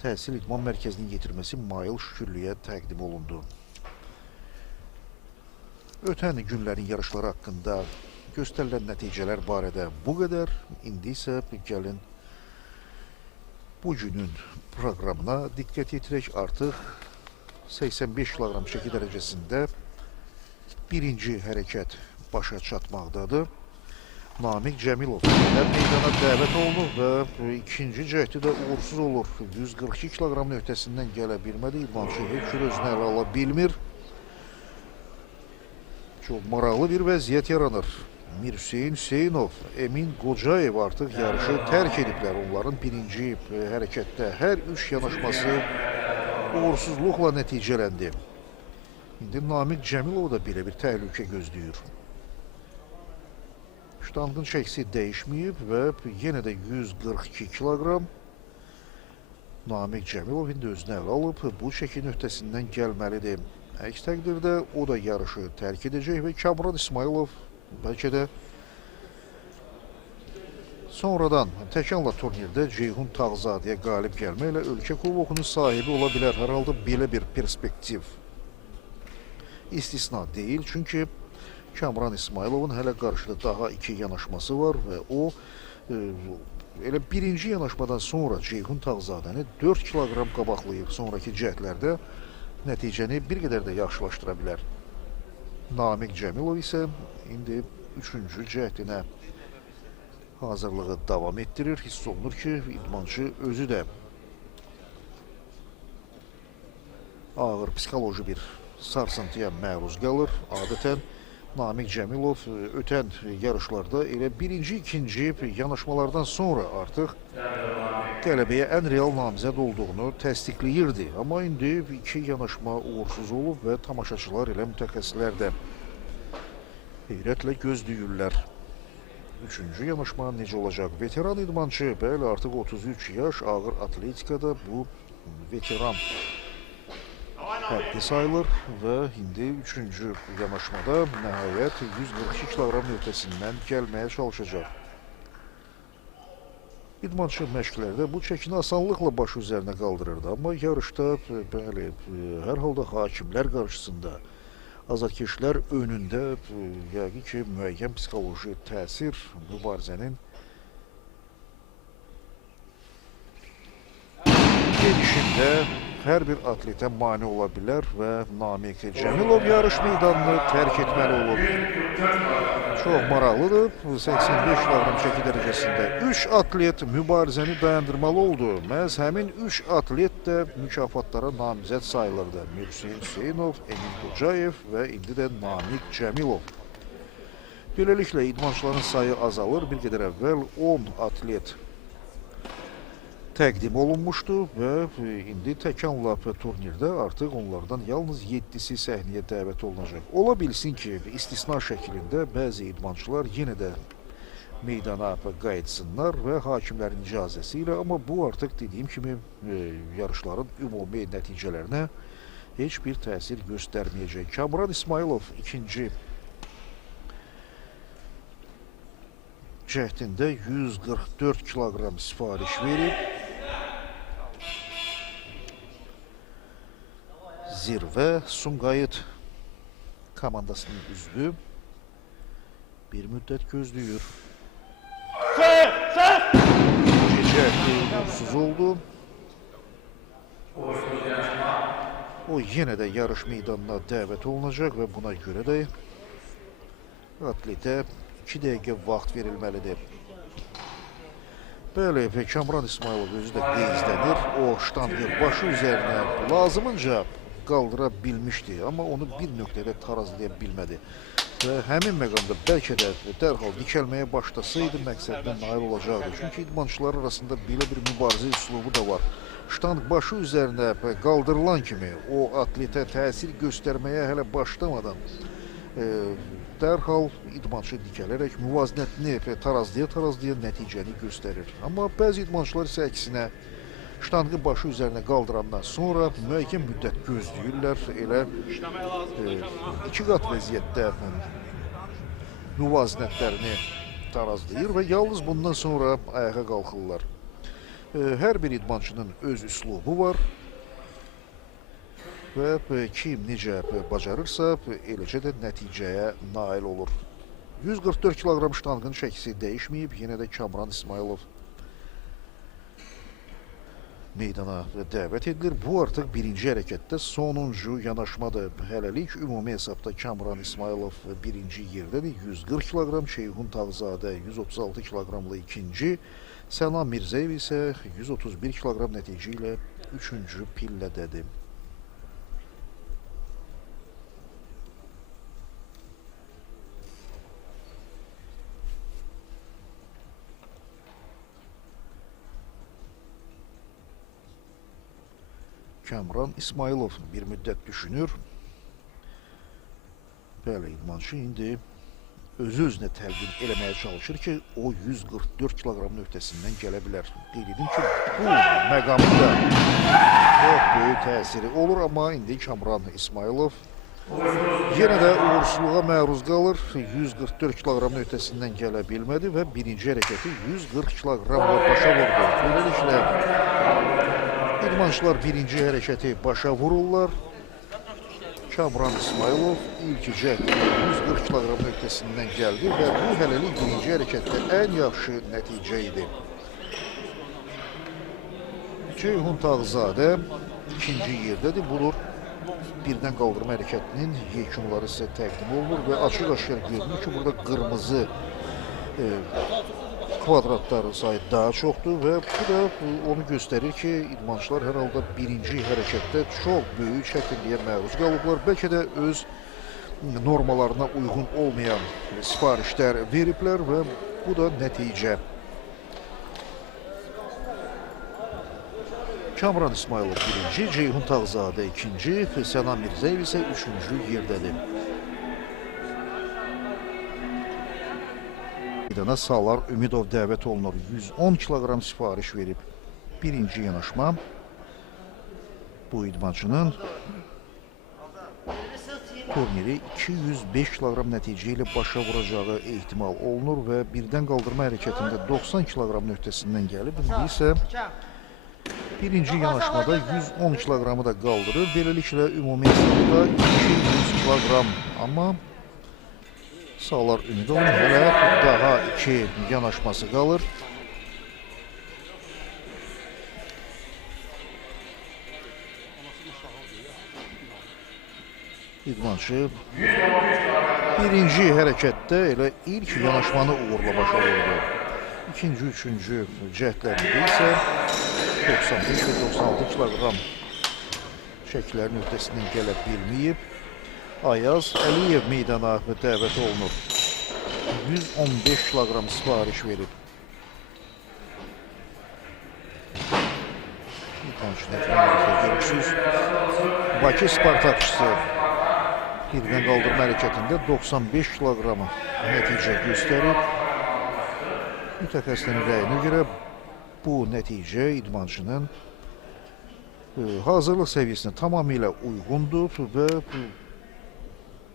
təhsil idman mərkəzinin yetirməsi Mail Şükürlüyə təqdim olundu. Ötən günlərin yarışları haqqında göstərilən nəticələr barədə bu qədər. İndi isə gəlin bu günün proqramına diqqət yetirək. Artıq 85 kiloqram çəki dərəcəsində birinci hərəkət başa çatmaqdadır. Namiq Cəmilov meydana dəvət olunur və ikinci cəhdi də uğursuz olur. 142 kiloqramın öhdəsindən gələ bilmədi. İdmançı heç cür özünə ələ ala bilmir. Çox maraqlı bir vəziyyət yaranır. Mir Hüseyin Hüseynov, Emin Qocayev artıq yarışı tərk ediblər. Onların birinci hərəkətdə hər üç yanaşması uğursuzluqla nəticələndi. İndi Namiq Cəmilov da belə bir təhlükə gözləyir. Ştangın çəkisi dəyişməyib və yenə də 142 kiloqram. Namiq Cəmilov indi özünə ələ alıb, bu çəkinin öhdəsindən gəlməlidir. Əks təqdirdə o da yarışı tərk edəcək və Kamran İsmailov bəlkə də sonradan təkanla turnirdə Ceyhun Tağzadəyə qalib gəlməklə ölkə kubokunun sahibi ola bilər. Hər halda belə bir perspektiv istisna deyil. Çünki Kamran İsmailovun hələ qarşıda daha iki yanaşması var və o elə birinci yanaşmadan sonra Ceyhun Tağzadəni 4 kiloqram qabaqlayıb. Sonraki cəhdlərdə nəticəni bir qədər də yaxşılaşdıra bilər. Namiq Cəmilov isə indi üçüncü cəhdinə hazırlığı davam etdirir. Hiss olunur ki, idmançı özü də ağır psixoloji bir sarsıntıya məruz qalır. Adətən Namiq Cəmilov ötən yarışlarda elə birinci, ikinci yanaşmalardan sonra artıq qələbəyə ən real namizəd olduğunu təsdiqləyirdi. Amma indi iki yanaşma uğursuz olub və tamaşaçılar ilə mütəxəssislər də heyrətlə gözləyirlər. Üçüncü yanaşma necə olacaq? Veteran idmançı, bəli, artıq 33 yaş, ağır atletikada bu veteran həddi sayılır və indi üçüncü yanaşmada nəhayət 142 kiloqram öhdəsindən gəlməyə çalışacaq. İdmançı məşqlərdə bu çəkini asanlıqla başı üzərinə qaldırırdı, amma yarışda bəli, hər halda hakimlər qarşısında, azarkeşlər önündə yəqin ki, müəyyən psixoloji təsir mübarizənin gedişində hər bir atletə mane ola bilər və Namiq Cəmilov yarış meydanını tərk etməli olur. Çox maraqlıdır. 85 kiloqram çəki dərəcəsində 3 atlet mübarizəni dayandırmalı oldu. Məhz həmin 3 atlet də mükafatlara namizəd sayılırdı. Mir Hüseyin Hüseynov, Emin Qocayev və indi də Namiq Cəmilov. Beləliklə, idmançıların sayı azalır. Bir qədər əvvəl 10 atlet təqdim olunmuşdu və indi təkanla turnirdə artıq onlardan yalnız 7-si səhnəyə dəvət olunacaq. Ola bilsin ki, istisna şəklində bəzi idmançılar yenə də meydana qayıtsınlar və hakimlərin icazəsi ilə, amma bu artıq dediyim kimi yarışların ümumi nəticələrinə heç bir təsir göstərməyəcək. Kamran İsmailov ikinci cəhdində 144 kiloqram sifariş verib. Zirvə Sumqayıt komandasının üzvü bir müddət gözləyir. Cəhdi uğursuz oldu. O yenə də yarış meydanına dəvət olunacaq və buna görə də atletə 2 dəqiqə vaxt verilməlidir. Bəli, Kamran İsmailov özü də qeyzlənir. O ştangı başı üzərinə lazımınca qaldıra bilmişdi, amma onu bir nöqtədə tarazlaya bilmədi. Və həmin məqamda bəlkə də dərhal dikəlməyə başlasaydı məqsədinə nail olacaqdı. Çünki idmançılar arasında belə bir mübarizə üslubu da var. Ştang başı üzərinə qaldırılan kimi o atletə təsir göstərməyə hələ başlamadan dərhal idmançı dikələrək müvazinətini tarazlaya nəticəni göstərir. Amma bəzi idmançılar isə əksinə ştangı başı üzərinə qaldırandan sonra müəyyən müddət gözləyirlər, elə iki qat vəziyyətdə müvazinətlərini tarazlayır və yalnız bundan sonra ayağa qalxırlar. Hər bir idmançının öz üslubu var və kim necə bacarırsa, eləcə də nəticəyə nail olur. 144 kiloqram ştanqın çəkisi dəyişməyib, yenə də Kamran İsmailov meydana dəvət edilir. Bu artıq birinci hərəkətdə sonuncu yanaşmadır. Hələlik ümumi hesabda Kamran İsmailov birinci yerdədir. 140 kiloqram, Ceyhun Tağzadə 136 kiloqramla ikinci, Sənan Mirzəyev isə 131 kiloqram nəticə ilə üçüncü pillədədir. Kamran İsmailov bir müddət düşünür. Bəli, idmançı indi öz-özünə təlqin eləməyə çalışır ki, o 144 kiloqram nöqtəsindən gələ bilər. Qeyd edim ki, bu məqamda çox böyük təsiri olur, amma indi Kamran İsmailov yenə də uğursuzluğa məruz qalır. 144 kiloqram nöqtəsindən gələ bilmədi və birinci hərəkəti 140 kiloqramla başa vurdu. Beləliklə, idmançılar birinci hərəkəti başa vururlar. Kamran İsmailov ilk cəhd 140 kiloqram nöqtəsindən gəldi və bu hələlik birinci hərəkətdə ən yaxşı nəticə idi. Ceyhun Tağzadə ikinci yerdədir. Budur birdən qaldırma hərəkətinin yekunları sizə təqdim olunur və açıq-aşkar görünür ki, burada qırmızı kvadratların sayı daha çoxdur və bu da onu göstərir ki, idmançılar hər halda birinci hərəkətdə çox böyük çətinliyə məruz qalıblar. Bəlkə də öz normalarına uyğun olmayan sifarişlər veriblər və bu da nəticə. Kamran İsmailov birinci, Ceyhun Tağzadə ikinci, Sənan Mirzəyev isə üçüncü yerdədir. Meydana Salar Ümidov dəvət olunur. 110 kiloqram sifariş verib. Birinci yanaşma bu idmançının turniri 205 kiloqram nəticə ilə başa vuracağı ehtimal olunur və birdən qaldırma hərəkətində 90 kiloqram nöqtəsindən gəlib. İndi isə birinci yanaşmada 110 kiloqramı da qaldırır. Beləliklə ümumi hesabda 200 kiloqram, amma Salar Ümidovun hələ daha iki yanaşması qalır. İdmançı birinci hərəkətdə elə ilk yanaşmanı uğurla başa vurdu. İkinci, üçüncü cəhdlərində isə 95 və 96 kiloqram çəkilərin öhdəsindən gələ bilməyib. Ayaz Əliyev meydana dəvət olunur. 115 kiloqram sifariş verib. İdmançı nefrəmizdə görürsünüz. Bakı Spartakçısı birdən qaldırma hərəkətində 95 kiloqramı nəticə göstərib. Mütəxəssislərin rəyinə görə bu nəticə idmançının hazırlıq səviyyəsinə tamamilə uyğundur və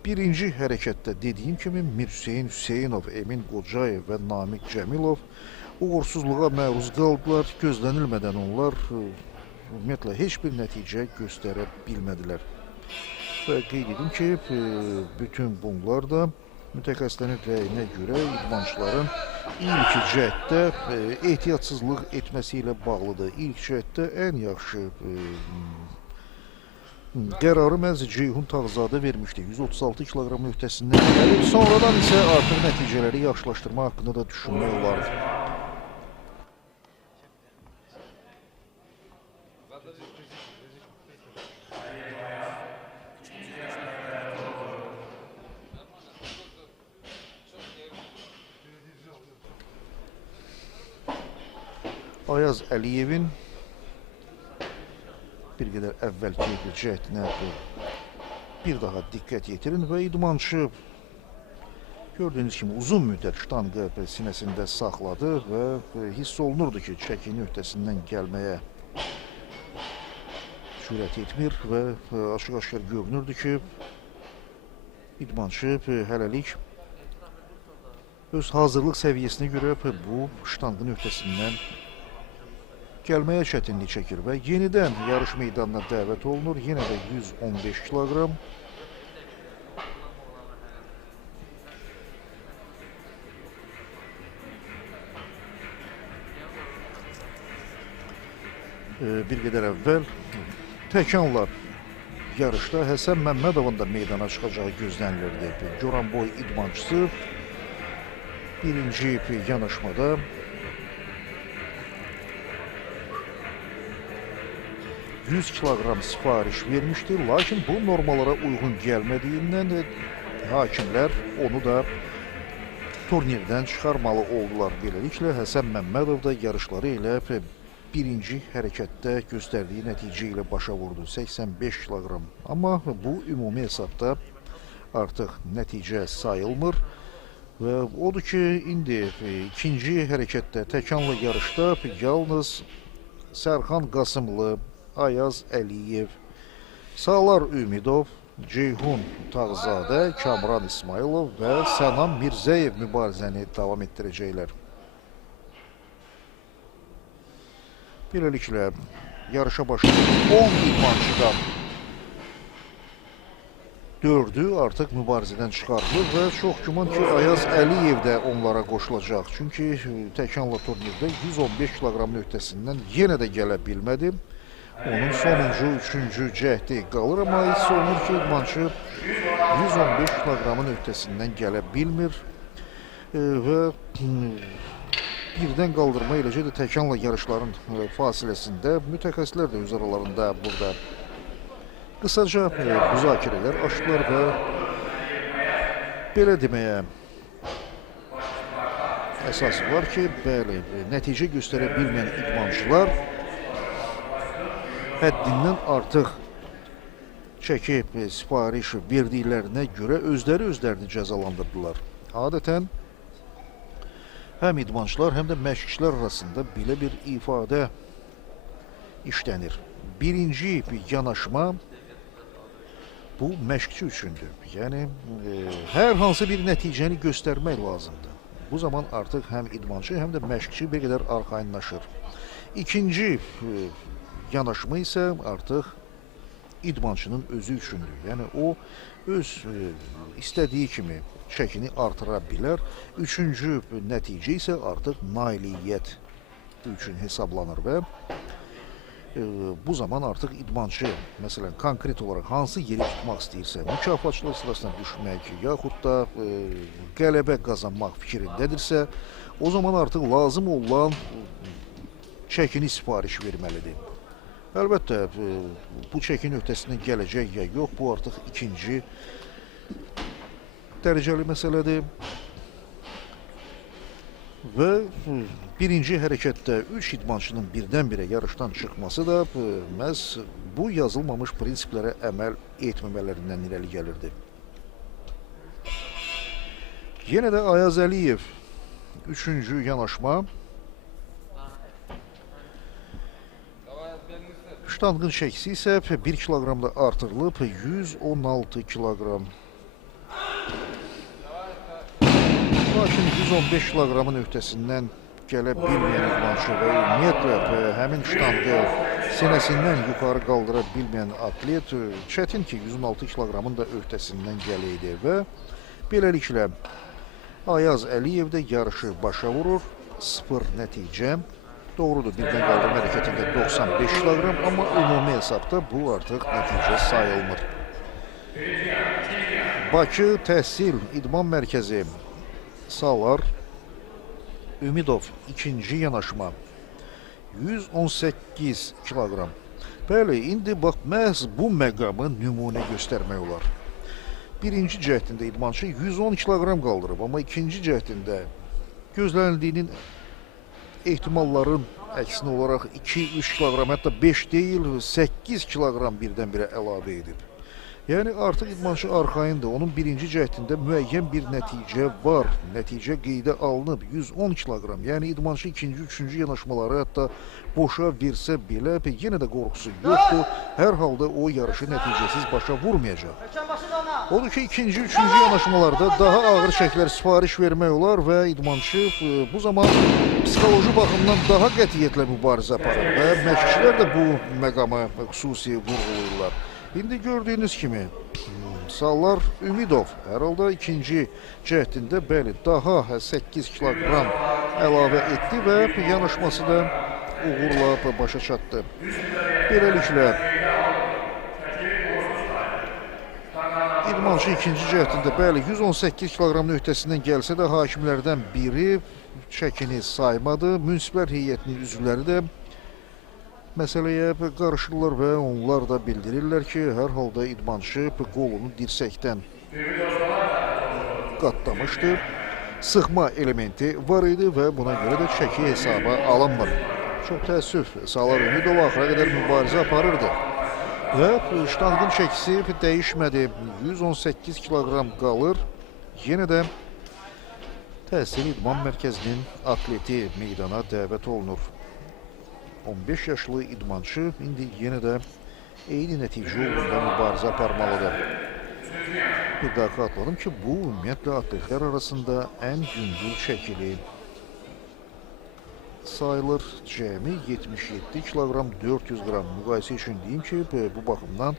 birinci hərəkətdə dediyim kimi Mirhüseyn Hüseynov, Emin Qocayev və Namiq Cəmilov uğursuzluğa məruz qaldılar. Gözlənilmədən onlar ümumiyyətlə heç bir nəticə göstərə bilmədilər. Və qeyd edim ki, bütün bunlar da mütəxəssislərin rəyinə görə idmançıların ilk cəhddə ehtiyatsızlıq etməsi ilə bağlıdır. İlk cəhddə ən yaxşı qərarı məhz Ceyhun Tağzadə vermişdi. 136 kiloqram nöqtəsindən gəlib. Sonradan isə artıq nəticələri yaxşılaşdırma haqqında da düşünmək olardı. Ayaz Əliyevin bir qədər əvvəlki cəhdinə bir daha diqqət yetirin və idmançı gördüyünüz kimi uzun müddət ştanqı sinəsində saxladı və hiss olunurdu ki, çəki nöqtəsindən gəlməyə cürət etmir və açıq-aşkar görünürdü ki, idmançı hələlik öz hazırlıq səviyyəsinə görə bu ştanqın öhdəsindən gəlməyə çətinlik çəkir və yenidən yarış meydanına dəvət olunur. Yenə də 115 kiloqram. Bir qədər əvvəl təkanla yarışda Həsən Məmmədovun da meydana çıxacağı gözlənilirdi. Goranboy idmançısı birinci yanaşmada %100 kiloqram sifariş vermişdi. Lakin bu normalara uyğun gəlmədiyindən hakimlər onu da turnirdən çıxarmalı oldular. Beləliklə Həsən Məmmədov da yarışları ilə birinci hərəkətdə göstərdiyi nəticə ilə başa vurdu. 85 kiloqram. Amma bu ümumi hesabda artıq nəticə sayılmır. Və odur ki, indi ikinci hərəkətdə təkanlı yarışda yalnız Sərxan Qasımlı, Ayaz Əliyev, Salar Ümidov, Ceyhun Tağzadə, Kamran İsmailov və Sənam Mirzəyev mübarizəni davam etdirəcəklər. Beləliklə, yarışa başlayan 10 idmançıdan 4'ü artıq mübarizədən çıxarılır və çox güman ki, Ayaz Əliyev də onlara qoşulacaq. Çünki təkanla turnirdə 115 kiloqramın öhdəsindən yenə də gələ bilmədi. Onun sonuncu, üçüncü cəhdi qalır, amma hiss olunur ki, idmançı 115 kiloqramın öhdəsindən gələ bilmir və birdən qaldırma eləcə də təkanla yarışların fasiləsində mütəxəssislər də öz aralarında burada qısaca müzakirələr açdılar və belə deməyə əsas var ki, bəli, nəticə göstərə bilməyən idmançılar həddindən artıq çəki sifariş verdiklərinə görə özlərini cəzalandırdılar. Adətən həm idmançılar, həm də məşqçilər arasında belə bir ifadə işlənir. Birinci yanaşma bu məşqçi üçündür. Yəni, hər hansı bir nəticəni göstərmək lazımdır. Bu zaman artıq həm idmançı, həm də məşqçi bir qədər arxayınlaşır. İkinci yanaşma isə artıq idmançının özü üçündür. Yəni, o öz istədiyi kimi çəkini artıra bilər. Üçüncü nəticə isə artıq nailiyyət üçün hesablanır və bu zaman artıq idmançı, məsələn, konkret olaraq hansı yeri tutmaq istəyirsə, mükafatçılar sırasına düşmək, yaxud da qələbə qazanmaq fikrindədirsə, o zaman artıq lazım olan çəkini sifariş verməlidir. Əlbəttə, bu çəkin öhdəsindən gələcək ya yox, bu artıq ikinci dərəcəli məsələdir. Və birinci hərəkətdə 3 idmançının birdən-birə yarışdan çıxması da məhz bu yazılmamış prinsiplərə əməl etməmələrindən irəli gəlirdi. Yenə də Ayaz Əliyev 3-cü yanaşma. Ştanqın çəkisi isə 1 kiloqramda artırılıb 116 kiloqram. Lakin 115 kiloqramın öhdəsindən gələ bilməyən idmançı və ümumiyyətlə həmin ştanqı sinəsindən yuxarı qaldıra bilməyən atlet çətin ki 116 kiloqramın da öhdəsindən gələydi və beləliklə Ayaz Əliyev də yarışı başa vurur. 0 nəticə. Doğrudur, birdən qaldırma hərəkətində 95 kiloqram, amma ümumi hesabda bu artıq nəticə sayılmır. Bakı Təhsil İdman Mərkəzi Salar Ümidov 2-ci yanaşma 118 kiloqram. Bəli, indi bax, məhz bu məqamı nümunə göstərmək olar. Birinci cəhdində idmançı 110 kiloqram qaldırıb, amma ikinci cəhdində gözlənildiyinin ehtimalların əksinə olaraq 2-3 kiloqram, hətta 5 deyil, 8 kiloqram birdən-birə əlavə edib. Yəni artıq idmançı arxayındır. Onun birinci cəhdində müəyyən bir nəticə var. Nəticə qeydə alınıb 110 kiloqram. Yəni idmançı ikinci, üçüncü yanaşmaları hətta boşa versə belə yenə də qorxusu yoxdur. Hər halda o yarışı nəticəsiz başa vurmayacaq. Odur ki, ikinci, üçüncü yanaşmalarda daha ağır şəklər sifariş vermək olar və idmançı bu zaman psixoloji baxımdan daha qətiyyətlə mübarizə aparır və məşqçilər də bu məqamı xüsusi vurğulayırlar. İndi gördüyünüz kimi Sallar Ümidov hər halda ikinci cəhdində bəli daha 8 kiloqram əlavə etdi və yanaşması da uğurla başa çatdı. Beləliklə idmançı ikinci cəhdində bəli 118 kiloqramın öhdəsindən gəlsə də hakimlərdən biri çəkini saymadı. Münsiflər heyətinin üzvləri də məsələyə qarışırlar və onlar da bildirirlər ki, hər halda idmançı qolunu dirsəkdən qatlamışdı. Sıxma elementi var idi və buna görə də çəki hesaba alınmır. Çox təəssüf, Sallar Ümidov axıra qədər mübarizə aparırdı. Və ştanqın çəkisi dəyişmədi. 118 kiloqram qalır. Yenə də Təhsil İdman Mərkəzinin atleti meydana dəvət olunur. 15 yaşlı idmançı indi yenə də eyni nəticə uğrunda mübarizə aparmalıdır. Bir daha xatırladım ki, bu ümumiyyətlə atletlər arasında ən yüngül çəkili sayılır. Cəmi 77 kiloqram 400 qram müqayisə üçün deyim ki, bu baxımdan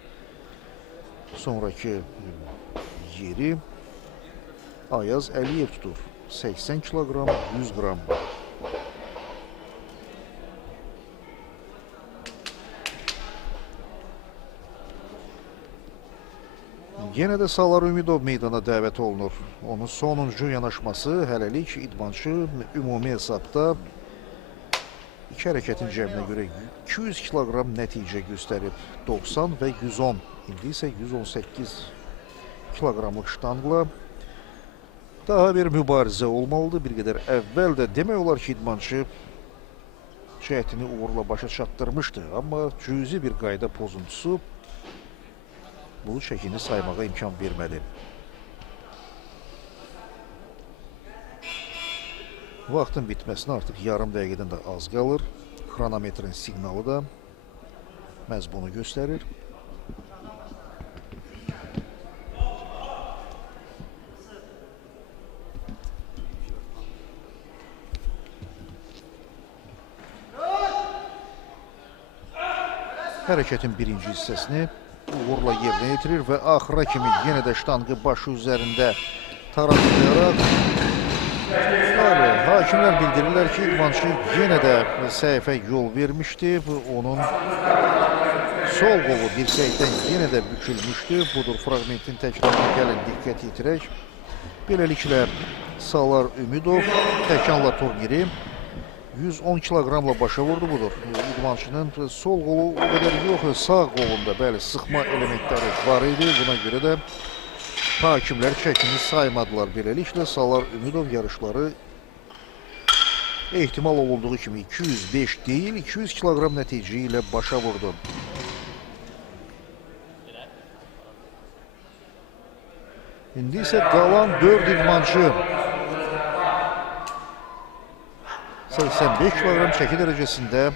sonraki yeri Ayaz Əliyev tutur. 80 kiloqram 100 qram. Yenə də Sallar Ümidov meydana dəvət olunur. Onun sonuncu yanaşması hələlik idmançı ümumi hesabda iki hərəkətin cəminə görə 200 kiloqram nəticə göstərib. 90 və 110. İndi isə 118 kiloqramlıq ştanqla daha bir mübarizə olmalıdır. Bir qədər əvvəl də demək olar ki, idmançı cəhdini uğurla başa çatdırmışdı. Amma cüzi bir qayda pozuntusu bu çəkini saymağa imkan vermədi. Vaxtın bitməsinə artıq yarım dəqiqədən də az qalır. Xronometrin siqnalı da məhz bunu göstərir. Hərəkətin birinci hissəsini uğurla yerinə yetirir və axıra kimi yenə də ştanqı başı üzərində tarazlayaraq hakimlər bildirirlər ki, idmançı yenə də səhvə yol vermişdi. Onun sol qolu dirsəkdən yenə də bükülmüşdü. Budur, fraqmentin təkrarına gəlin diqqət yetirək. Beləliklə Sallar Ümidov təkanla turniri 110 kiloqramla başa vurdu. Budur, idmançının sol qolu o qədər yox, sağ qolunda bəli sıxma elementləri var idi. Buna görə də hakimlər çəkini saymadılar. Beləliklə Sallar Ümidov yarışları ehtimal olunduğu kimi 205 deyil, 200 kiloqram nəticə ilə başa vurdu. İndi isə qalan 4 idmançı 85 kiloqram çəki dərəcəsində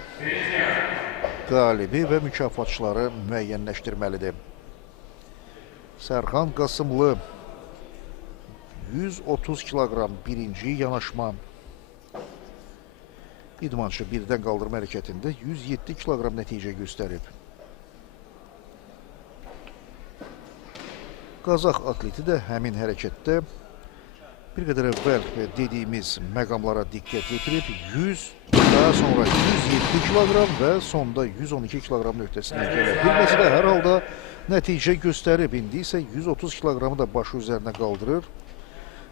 qalibi və mükafatçıları müəyyənləşdirməlidir. Sərxan Qasımlı 130 kiloqram birinci yanaşma. İdmançı birdən qaldırma hərəkətində 107 kiloqram nəticə göstərib. Qazax atleti də həmin hərəkətdə bir qədər əvvəl dediyimiz məqamlara diqqət yetirib 100, daha sonra 107 kiloqram və sonda 112 kiloqramın öhdəsindən gələ bilməsi də hər halda nəticə göstərib. İndi isə 130 kiloqramı da başı üzərinə qaldırır.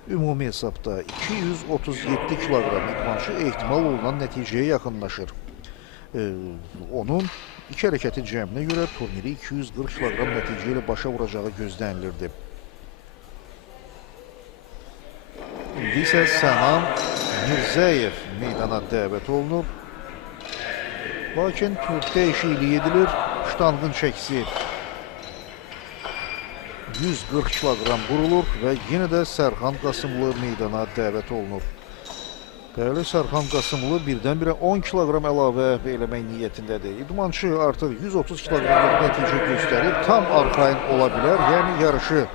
Ümumi hesabda 237 kiloqram idmançı ehtimal olunan nəticəyə yaxınlaşır. Onun iki hərəkətin cəminə görə turniri 240 kiloqram nəticə ilə başa vuracağı gözlənilirdi. İndi isə Sənan Mirzəyev meydana dəvət olunur. Lakin dəyişiklik edilir. Ştanqın çəkisi 140 kilogram vurulur və yenə də Sərxan Qasımlı meydana dəvət olunur. Bəli, Sərxan Qasımlı birdən-birə 10 kilogram əlavə eləmək niyyətindədir. İdmançı artıq 130 kilogram nəticə göstərib, tam arxayın ola bilər, yəni yarışı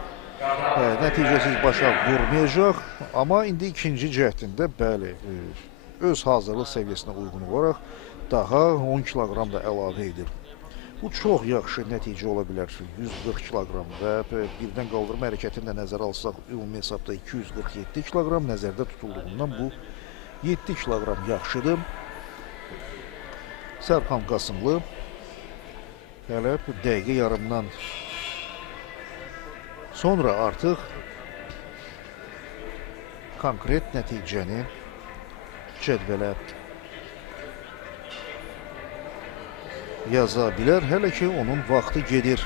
nəticəsiz başa vurmayacaq. Amma indi ikinci cəhdində, bəli, öz hazırlıq səviyyəsinə uyğun olaraq daha 10 kilogram da əlavə edir. Bu çox yaxşı nəticə ola bilər. 140 kilogram və birdən qaldırma hərəkətini də nəzərə alsaq, ümumi hesabda 247 kilogram nəzərdə tutulduğundan bu 7 kilogram yaxşıdır. Sərxan Qasımlı hələ dəqiqə yarımdan sonra artıq konkret nəticəni cədvələ yaza bilər, hələ ki onun vaxtı gedir.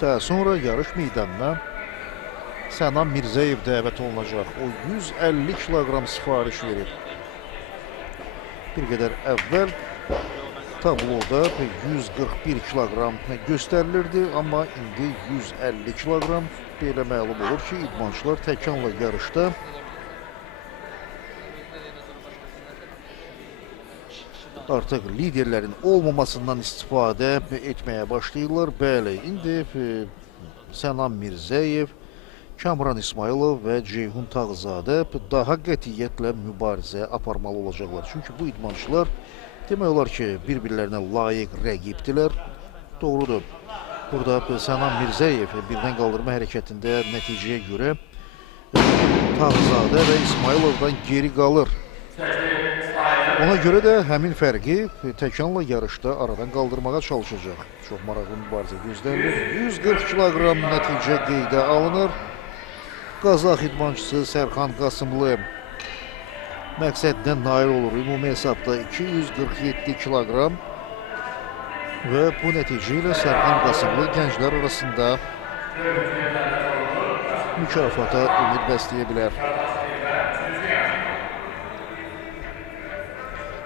Daha sonra yarış meydanına Sənan Mirzəyev dəvət olunacaq. O 150 kilogram sifariş verir. Bir qədər əvvəl tabloda 141 kilogram göstərilirdi, amma indi 150 kilogram. Belə məlum olur ki, idmançılar təkanla yarışda artıq liderlərin olmamasından istifadə etməyə başlayırlar. Bəli, indi Sənan Mirzəyev, Kamran İsmailov və Ceyhun Tağzadə daha qətiyyətlə mübarizə aparmalı olacaqlar. Çünki bu idmançılar demək olar ki, bir-birlərinə layiq rəqibdilər. Doğrudur. Burada Sənan Mirzəyev birdən qaldırma hərəkətində nəticəyə görə Tağzadə və İsmailovdan geri qalır. Ona görə də həmin fərqi təkanla yarışda aradan qaldırmağa çalışacaq. Çox maraqlı mübarizə gözlənilir. 140 kilogram nəticə qeydə alınır. Qazax idmançısı Sərxan Qasımlı məqsəddən nail olur. Ümumi hesabda 247 kilogram və bu nəticə ilə Sərxan Qasımlı gənclər arasında mükafata ümid bəsləyə bilər.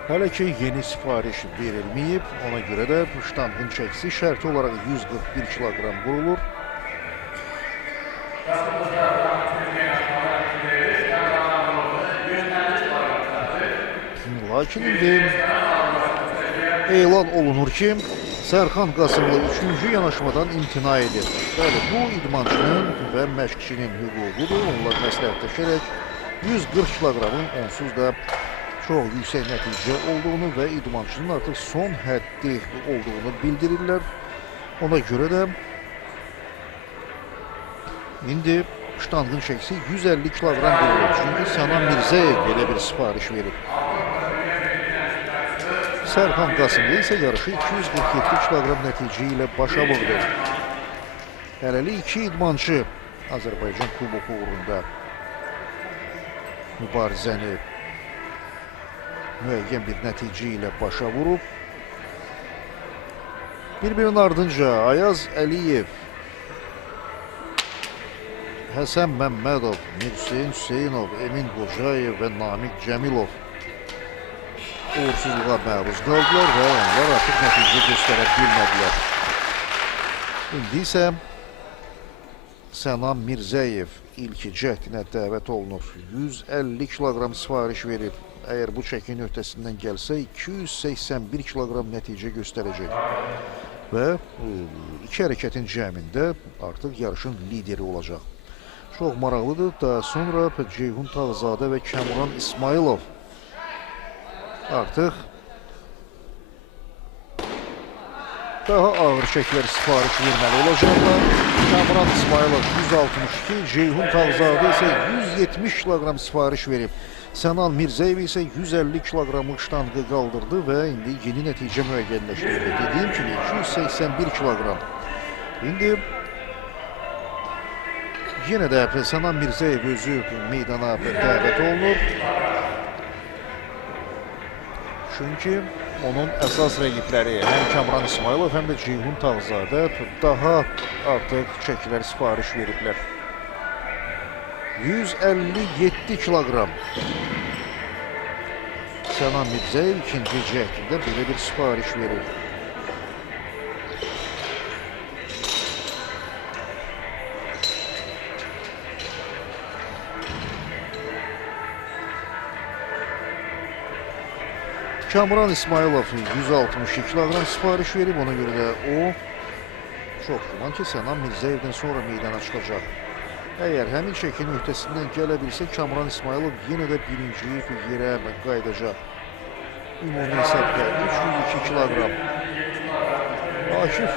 Hələ ki yeni sifariş verilməyib, ona görə də ştanqın çəkisi şərti olaraq 141 kilogram vurulur. Lakin indi elan olunur ki, Sərxan Qasımlı 3-cü yanaşmadan imtina edir. Bəli, bu idmançının və məşqçinin hüququdur. Onlar məsləhətləşərək 140 kiloqramın onsuz da çox yüksək nəticə olduğunu və idmançının artıq son həddi olduğunu bildirirlər. Ona görə də indi ştanqın çəkisi 150 kiloqram verilir. Çünki Sənan Mirzəyev belə bir sifariş verir. Sərxan Qasımlı isə yarışı 247 kiloqram nəticə ilə başa vurdu. Hələlik iki idmançı Azərbaycan Kuboku uğrunda mübarizəni müəyyən bir nəticə ilə başa vurub. Bir-birinin ardınca Ayaz Əliyev, Həsən Məmmədov, Mirhüseyin Hüseynov, Emin Qocayev və Namiq Cəmilov uğursuzluğa məruz qaldılar və onlar artıq nəticə göstərə bilmədilər. İndi isə Sənan Mirzəyev ilk cəhdinə dəvət olunur. 150 kiloqram sifariş verib. Əgər bu çəkin öhdəsindən gəlsə 281 kiloqram nəticə göstərəcək. Və iki hərəkətin cəmində artıq yarışın lideri olacaq. Çox maraqlıdır. Daha sonra Ceyhun Tağzadə və Kamran İsmailov artıq daha ağır çəkilər sifariş verməli olacaqlar. Kamran İsmailov 162, Ceyhun Tağzadə isə 170 kiloqram sifariş verib. Sənan Mirzəyev isə 150 kiloqramlıq ştanqı qaldırdı və indi yeni nəticə müəyyənləşdirdi. Dediyim kimi 281 kiloqram. İndi yenə də Sənan Mirzəyev özü meydana dəvət olunur. Çünki onun əsas rəqibləri həm Kamran İsmailov, həm də Ceyhun Tağzadə daha artıq çəkilər sifariş veriblər. 157 kiloqram. Sənan Mirzəyev ikinci cəhdində belə bir sifariş verir. Kamran İsmailov 162 kilogram sipariş verib, ona görə də o çox güman ki, Sənan Mirzəyevdən sonra meydana çıxacaq. Əgər həmin çəkinin öhdəsindən gələ bilsə, Kamran İsmailov yenə də birinci yerə qayıdacaq. Ümumi hesabda 302 kilogram. Akif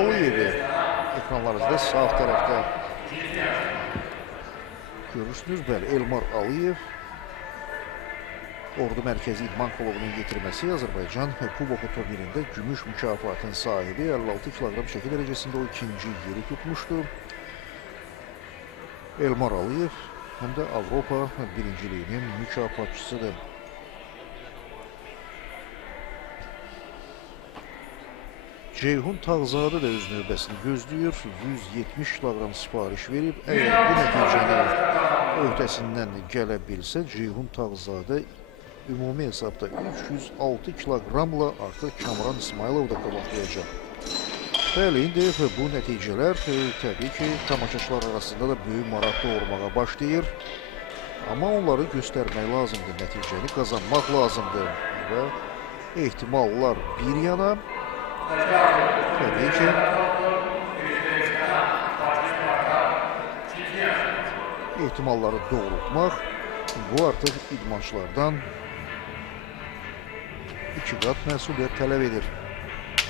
Aliyevi ekranlarınızda sağ tərəfdə görürsünüz. Bəli, Elmar Aliyev Ordu Mərkəzi İdman Klubunun getirməsi Azərbaycan Kuboku turnirində gümüş mükafatın sahibi 56 kilogram çəki dərəcəsində o ikinci yeri tutmuşdu. Elmar Aliyev həm də Avropa birinciliyinin mükafatçısıdır. Ceyhun Tağzadə də öz növbəsini gözləyir. 170 kilogram sipariş verib. Əgər bu nəticəni öhdəsindən gələ bilsə, Ceyhun Tağzadə ümumi hesabda 306 kilogramla artıq Kamran İsmailov da qabaqlayacaq. Bəli, indi bu nəticələr təbii ki, tamaşaçılar arasında da böyük maraq doğurmağa başlayır. Amma onları göstərmək lazımdır, nəticəni qazanmaq lazımdır və ehtimallar bir yana, təbii ki, ehtimalları doğrultmaq bu artıq idmançılardan 2 qat məsuliyyət tələb edir.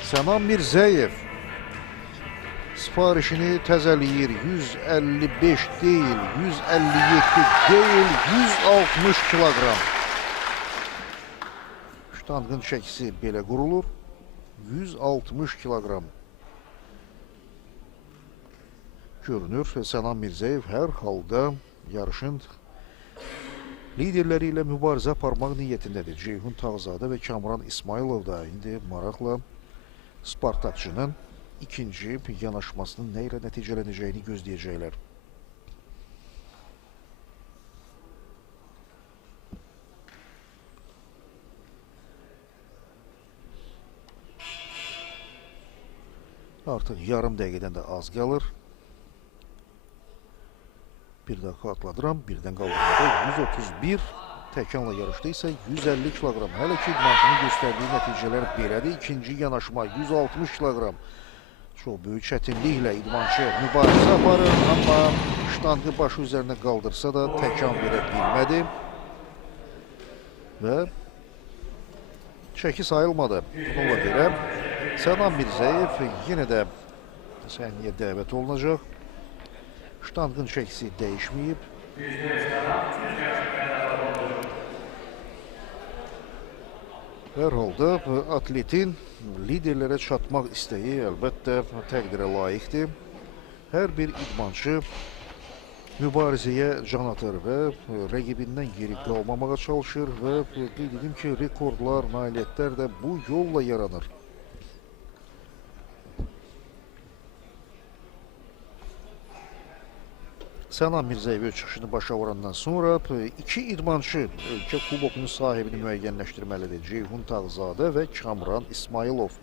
Sənan Mirzəyev siparişini təzəliyir. 155 deyil, 157 deyil, 160 kilogram. Ştangın çəkisi belə qurulur. 160 kilogram. Görünür, Sənan Mirzəyev hər halda yarışın liderləri ilə mübarizə aparmaq niyyətindədir. Ceyhun Tağzadə və Kamran İsmailov da indi maraqla Spartakçının ikinci yanaşmasının nə ilə nəticələnəcəyini gözləyəcəklər. Artıq yarım dəqiqədən də az qalır. Bir daha xatırladıram, birdən qaldırmada 131, təkanla yarışda isə 150 kilogram. Hələ ki, idmançının göstərdiyi nəticələr belədir. İkinci yanaşma 160 kilogram. Çox böyük çətinliklə idmançı mübarizə aparır, amma ştangı başı üzərinə qaldırsa da təkan verə bilmədi. Və çəki sayılmadı. Bununla belə Sənan Mirzəyev yenə də səhniyə dəvət olunacaq. Ştangın çəkisi dəyişməyib. Hər halda atletin liderlərə çatmaq istəyi əlbəttə təqdirə layiqdir. Hər bir idmançı mübarizəyə can atır və rəqibindən geri qalmamağa çalışır və qeyd edim ki, rekordlar, nailiyyətlər də bu yolla yaranır. Sənan Mirzəyev öz çıxışını başa vurandan sonra iki idmançı ölkə kubokunun sahibini müəyyənləşdirməlidir. Ceyhun Tağzadə və Kamran İsmailov.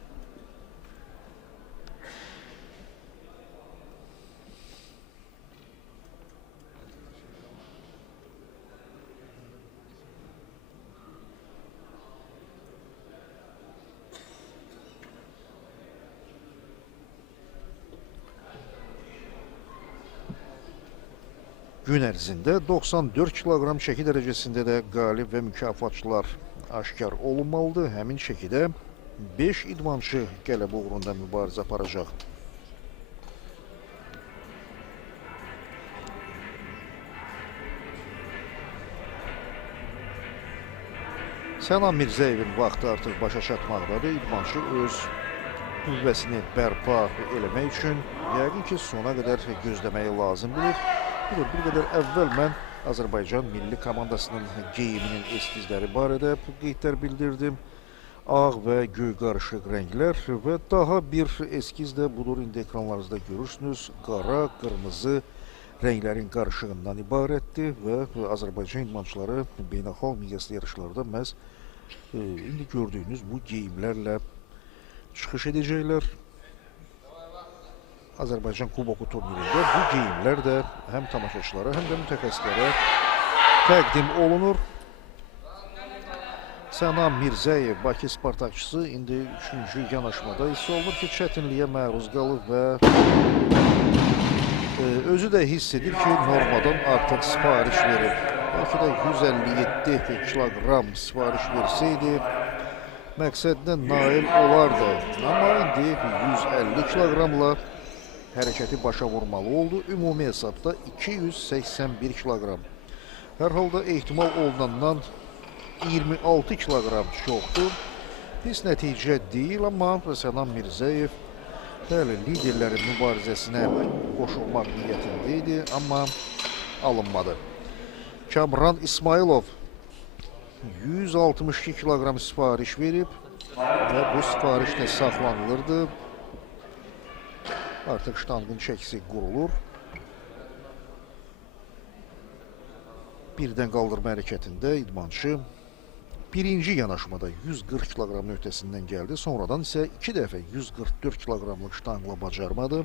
Gün ərzində 94 kilogram çəki dərəcəsində də qalib və mükafatçılar aşkar olunmalıdır. Həmin çəkidə 5 idmançı qələbə uğrunda mübarizə aparacaq. Sənan Mirzəyevin vaxtı artıq başa çatmaqdadır. İdmançı öz qüvvəsini bərpa eləmək üçün yəqin ki, sona qədər gözləməyi lazım bilir. Bir qədər əvvəl mən Azərbaycan milli komandasının geyiminin eskizləri barədə qeydlər bildirdim. Ağ və göy qarışıq rənglər və daha bir eskiz də budur, indi ekranlarınızda görürsünüz. Qara, qırmızı rənglərin qarışığından ibarətdir və Azərbaycan idmançıları beynəlxalq miqyaslı yarışlarda məhz indi gördüyünüz bu geyimlərlə çıxış edəcəklər. Azərbaycan Kuboku turnirində bu geyimlər də həm tamaşaçılara, həm də mütəxəssislərə təqdim olunur. Sənan Mirzəyev, Bakı Spartakçısı indi 3-cü yanaşmada hiss olunur ki, çətinliyə məruz qalıb və özü də hiss edir ki, normadan artıq sipariş verib. Belki də 157 kilogram sipariş versəydi, məqsədinə nail olardı. Amma indi 150 kilogramla hərəkəti başa vurmalı oldu. Ümumi hesabda 281 kilogram. Hər halda ehtimal olunandan 26 kilogram çoxdur. Pis nəticə deyil, amma Sənan Mirzəyev liderlərin mübarizəsinə qoşulmaq niyyətində idi, amma alınmadı. Kamran İsmailov 162 kilogram sipariş verib və bu sipariş də saxlanılırdı. Artıq ştanqın çəkisi qurulur. Birdən qaldırma hərəkətində idmançı birinci yanaşmada 140 kiloqramın öhdəsindən gəldi. Sonradan isə 2 dəfə 144 kiloqramlıq ştanqla bacarmadı.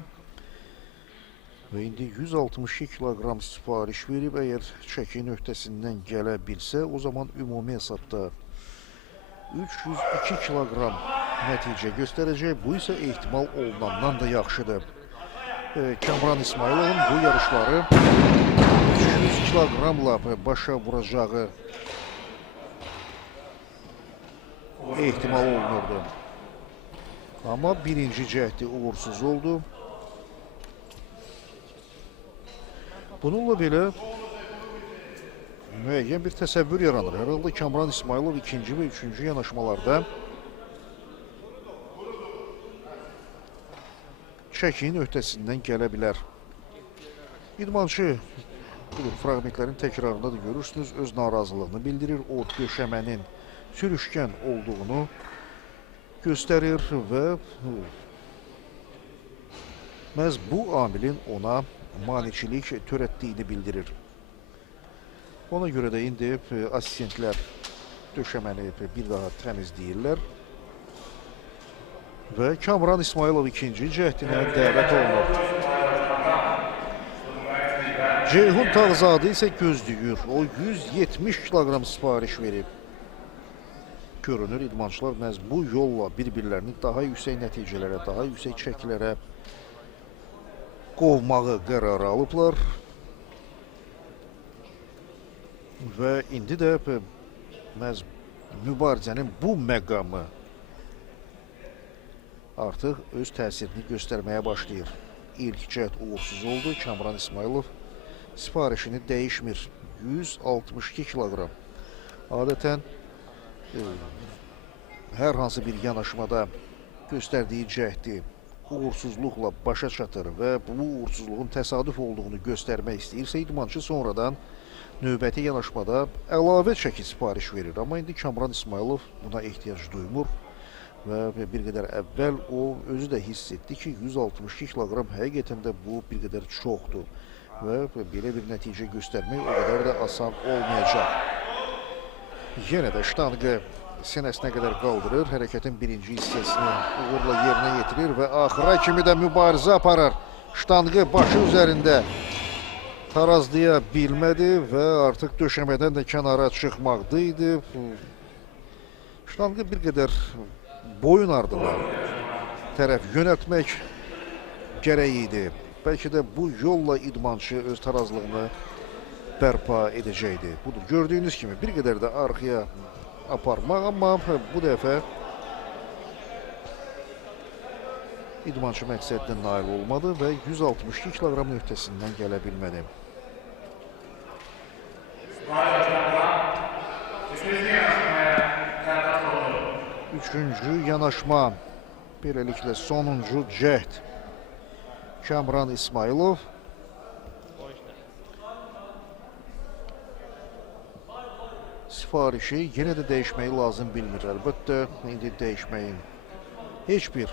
Və indi 162 kiloqram sipariş verib, əgər çəkinin öhdəsindən gələ bilsə, o zaman ümumi hesabda 302 kiloqram nəticə göstərəcək. Bu isə ehtimal olunandan da yaxşıdır. Kamran İsmailovun bu yarışları 300 kiloqramla başa vuracağı ehtimal olunurdu. Amma birinci cəhdi uğursuz oldu. Bununla belə müəyyən bir təsəvvür yaranır. Hər halda Kamran İsmailov ikinci və üçüncü yanaşmalarda çəkinin öhdəsindən gələ bilər. İdmançı fraqmentlərin təkrarında da görürsünüz, öz narazılığını bildirir. O döşəmənin sürüşkən olduğunu göstərir və məhz bu amilin ona maniçilik törətdiyini bildirir. Ona görə də indi asistentlər döşəməni bir daha təmizləyirlər və Kamran İsmailov ikinci cəhdinə dəvət olunur. Ceyhun Tağzadə isə gözləyir. O 170 kiloqram sipariş verib. Görünür, idmançılar məhz bu yolla bir-birlərini daha yüksək nəticələrə, daha yüksək çəkilərə qovmağı qərarı alıblar. Və indi də məhz mübarizənin bu məqamı artıq öz təsirini göstərməyə başlayır. İlk cəhd uğursuz oldu. Kamran İsmailov siparişini dəyişmir. 162 kiloqram. Adətən hər hansı bir yanaşmada göstərdiyi cəhdi uğursuzluqla başa çatır və bu uğursuzluğun təsadüf olduğunu göstərmək istəyirsə, idmançı sonradan növbəti yanaşmada əlavə çəki sipariş verir. Amma indi Kamran İsmailov buna ehtiyac duymur və bir qədər əvvəl o özü də hiss etdi ki, 162 kiloqram həqiqətən də bu bir qədər çoxdur və belə bir nəticə göstərmək o qədər də asan olmayacaq. Yenə də ştanqı sinəsinə qədər qaldırır, hərəkətin birinci hissəsini uğurla yerinə yetirir və axıra kimi də mübarizə aparır. Ştanqı başı üzərində tarazlaya bilmədi və artıq döşəmədən də kənara çıxmaqda idi. Ştanqı bir qədər boyun ardına tərəf yönəltmək gərək idi. Bəlkə də bu yolla idmançı öz tarazlığını bərpa edəcəkdi. Budur, gördüyünüz kimi bir qədər də arxaya aparmaq, amma bu dəfə idmançı məqsəddən nail olmadı və 162 kiloqramın öhdəsindən gələ bilmədi. Üçüncü yanaşma, beləliklə sonuncu cəhd. Kamran İsmailov sifarişi yenə də dəyişməyi lazım bilmir. Əlbəttə, indi dəyişməyin heç bir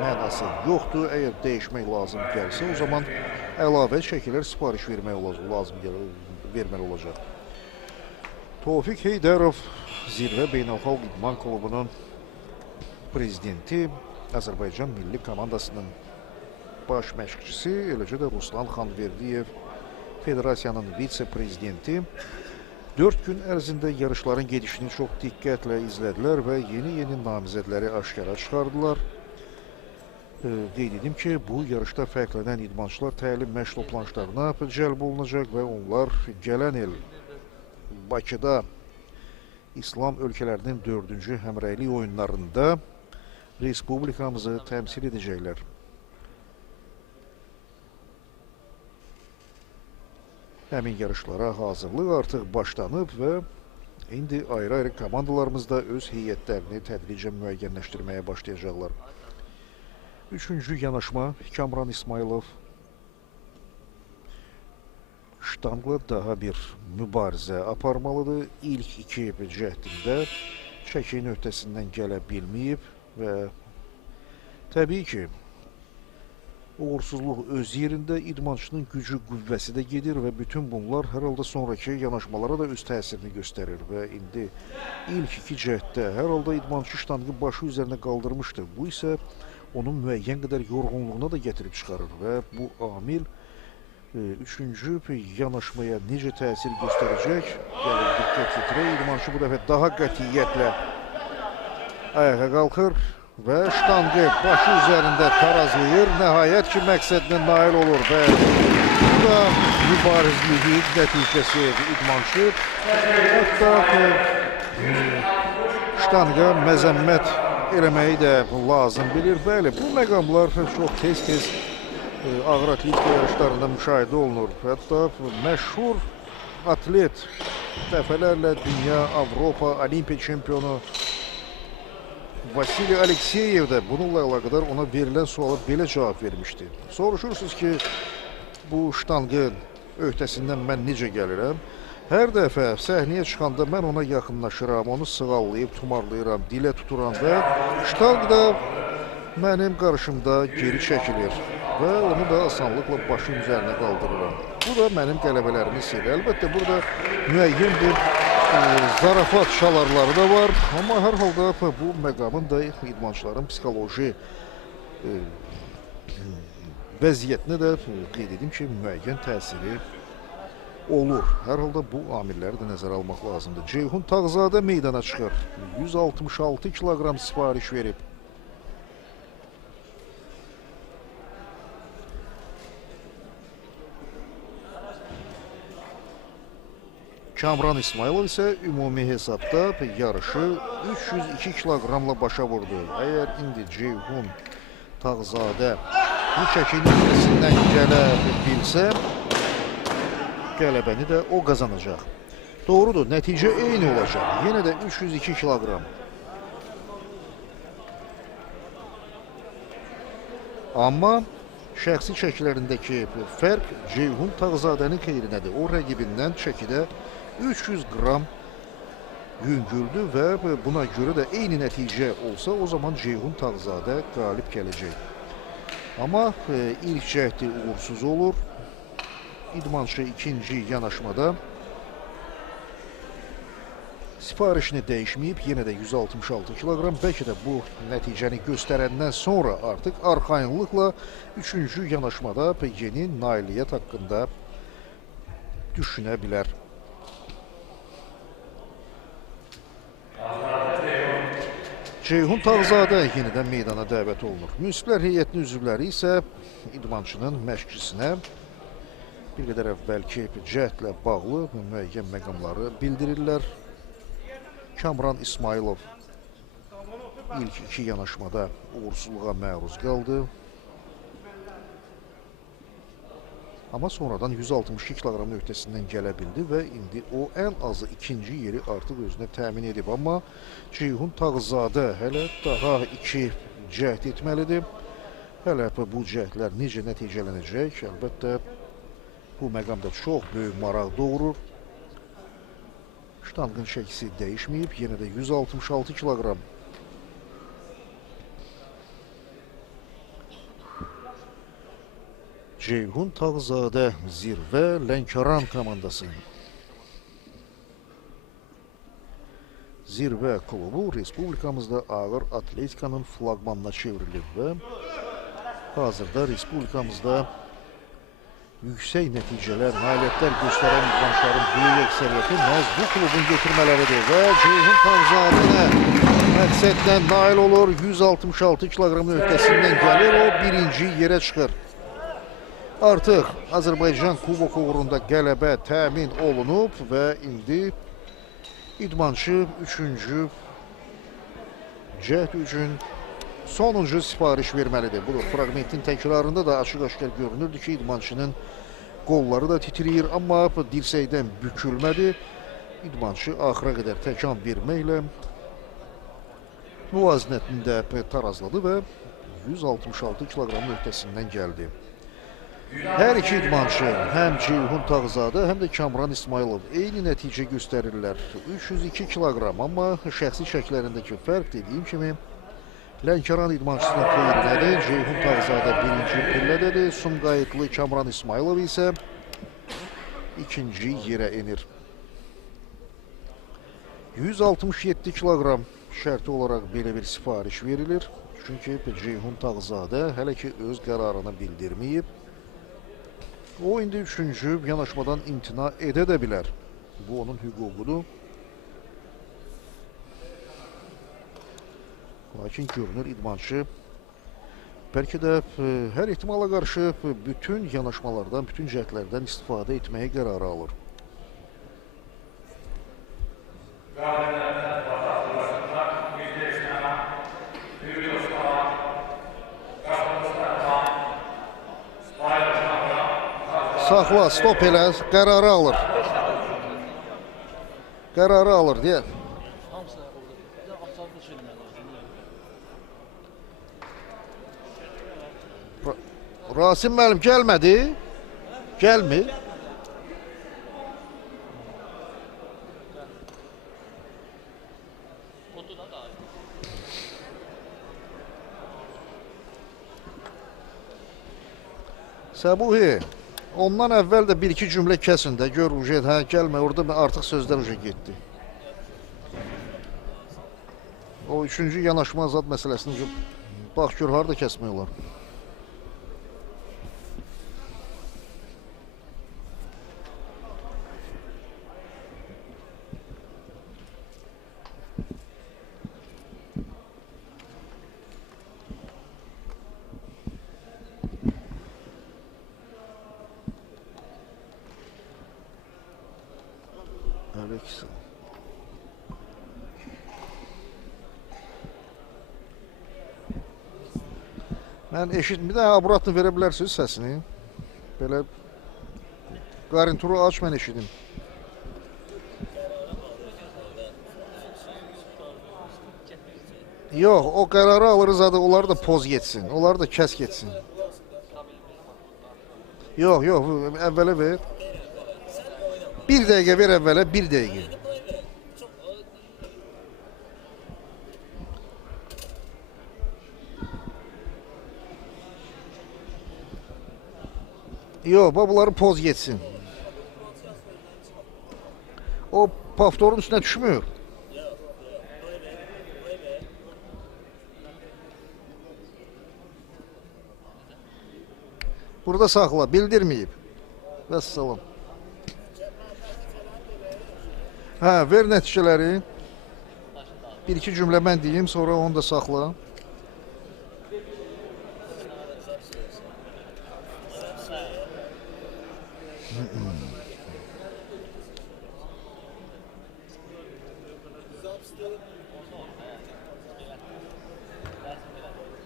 mənası yoxdur. Əgər dəyişmək lazım gəlsə, o zaman əlavə şəkillər sipariş verməli olacaq. Tofiq Heydərov, Zirvə Beynəlxalq İdman Klubunun prezidenti, Azərbaycan Milli Komandasının baş məşqçisi, eləcə də Ruslan Xanverdiyev, Federasiyanın vitse-prezidenti. 4 gün ərzində yarışların gedişini çox diqqətlə izlədilər və yeni namizədləri aşkara çıxardılar. Qeyd edim ki, bu yarışda fərqlənən idmançılar təlim məşq toplanışlarına cəlb olunacaq və onlar gələn il Bakıda İslam ölkələrinin 4-cü həmrəylik oyunlarında Respublikamızı təmsil edəcəklər. Həmin yarışlara hazırlıq artıq başlanıb və indi ayrı-ayrı komandalarımızda öz heyətlərini tədricən müəyyənləşdirməyə başlayacaqlar. 3-cü yanaşma Kamran İsmailov ştanqla daha bir mübarizə aparmalıdır. İlk 2 cəhdində çəkin öhdəsindən gələ bilməyib və təbii ki, uğursuzluq öz yerində, idmançının gücü, qüvvəsi də gedir və bütün bunlar hər halda sonraki yanaşmalara da öz təsirini göstərir və indi ilk 2 cəhddə hər halda idmançı ştanqı başı üzərinə qaldırmışdı. Bu isə onun müəyyən qədər yorğunluğuna da gətirib çıxarır və bu amil 3-cü yanaşmaya necə təsir göstərəcək? Gəlin, diqqət yetirək. İdmançı bu dəfə daha qətiyyətlə ayağa qalxır və ştanqı başı üzərində tarazlayır. Nəhayət ki, məqsədinə nail olur və bu da mübarizliyi nəticəsi idmançı. Hətta ştanqa məzəmmət eləməyi də lazım bilir. Bəli, bu məqamlar çox tez-tez ağır atletika yarışlarında müşahidə olunur. Hətta məşhur atlet, dəfələrlə dünya, Avropa, Olimpiya çempionu Vasiliy Alekseyev də bununla əlaqədar ona verilən suala belə cavab vermişdi. Soruşursunuz ki, bu ştanqın öhdəsindən mən necə gəlirəm? Hər dəfə səhnəyə çıxanda mən ona yaxınlaşıram, onu sığallayıb, tumarlayıram, dilə tuturam və ştanq da mənim qarşımda geri çəkilir və onu da asanlıqla başın üzərinə qaldırıram. Bu da mənim qələbələrimin sirri. Əlbəttə, burada müəyyən bir zarafat çalarları da var, amma hər halda bu məqamın da idmançıların psixoloji vəziyyətinə də qeyd edim ki, müəyyən təsiri olur. Hər halda bu amilləri də nəzərə almaq lazımdır. Ceyhun Tağzadə meydana çıxır. 166 kiloqram sifariş verib. Kamran İsmailov isə ümumi hesabda yarışı 302 kiloqramla başa vurdu. Əgər indi Ceyhun Tağzadə bu çəkinin içərisindən gələ bilsə, qələbəni də o qazanacaq. Doğrudur, nəticə eyni olacaq. Yenə də 302 kiloqram. Amma şəxsi çəkilərindəki fərq Ceyhun Tağzadənin xeyrinədir. O rəqibindən çəkidə 300 qram yüngüldü və buna görə də eyni nəticə olsa, o zaman Ceyhun Tağzadə qalib gələcək. Amma ilk cəhdi uğursuz olur. İdmançı ikinci yanaşmada sifarişini dəyişməyib, yenə də 166 kiloqram. Bəlkə də bu nəticəni göstərəndən sonra artıq arxayınlıqla 3-cü yanaşmada yeni nailiyyət haqqında düşünə bilər. Ceyhun Tağzadə yenidən meydana dəvət olunur. Münsiflər heyətinin üzvləri isə idmançının məşqçisinə bir qədər əvvəlki cəhdlə bağlı müəyyən məqamları bildirirlər. Kamran İsmailov ilk 2 yanaşmada uğursuzluğa məruz qaldı. Amma sonradan 162 kiloqram öhdəsindən gələ bildi və indi o ən azı ikinci yeri artıq özünə təmin edib. Amma Ceyhun Tağzadə hələ daha 2 cəhd etməlidir. Hələ bu cəhdlər necə nəticələnəcək? Əlbəttə, bu məqamda çox böyük maraq doğurur. Ştanqın çəkisi dəyişməyib, yenə də 166 kiloqram. Ceyhun Tağzadə zirvə Lənkəran komandası. Zirvə klubu Respublikamızda ağır atletikanın flaqmanına çevrilib və hazırda Respublikamızda yüksək nəticələr, nailiyyətlər göstərən idmançıların böyük əksəriyyəti məhz bu klubun getirmələridir və Ceyhun Tağzadə məqsədlə nail olur. 166 kiloqram öhdəsindən gəlir, o birinci yerə çıxır. Artıq Azərbaycan Kubok uğrunda qələbə təmin olunub və indi idmançı 3-cü cəhd üçün sonuncu sipariş verməlidir. Budur, fragmentin təkrarında da açıq-aşkar görünürdü ki, idmançının qolları da titriyir, amma dirsəkdən bükülmədi. İdmançı axıra qədər təkan verməklə müvazinətində tarazladı və 166 kiloqram öhdəsindən gəldi. Hər iki idmançı, həm Ceyhun Tağzadə, həm də Kamran İsmailov eyni nəticə göstərirlər. 302 kiloqram, amma şəxsi şəklərindəki fərq dediyim kimi Lənkəran idmançısının xeyrinədir. Ceyhun Tağzadə birinci pillədədir. Sumqayıtlı Kamran İsmailov isə ikinci yerə enir. 167 kiloqram şərti olaraq belə bir sifariş verilir. Çünki Ceyhun Tağzadə hələ ki öz qərarını bildirməyib. O indi üçüncü yanaşmadan imtina edə də bilər. Bu onun hüququdur. Lakin görünür idmançı bəlkə də hər ehtimala qarşı bütün yanaşmalardan, bütün cəhdlərdən istifadə etməyə qərarı alır. Saxla, stop elə, qərarı alır. Qərarı alır, deyə. Rasim müəllim gəlmədi. Gəlmir. Səbuhi, ondan əvvəl də bir-iki cümlə kəsin də, gör ujet, hə, gəlmə, orada artıq sözlər ujet getdi. O üçüncü yanaşma zad məsələsini, bax gör, harada kəsmək olar. Mən eşitmir, bir də aburatını verə bilərsiniz səsini. Belə qarinturu aç, mən eşidim. Yox, o qərarı alırız adı, onları da poz getsin, onları da kəs getsin. Yox, yox, əvvələ ver. Bir dəqiqə ver əvvələ, bir dəqiqə. Yox, bunları poz getsin. O paftorun üstünə düşmür. Burada saxla, bildirməyib. Vəssalam. Hə, ver nəticələri. Bir-iki cümlə mən deyim, sonra onu da saxla.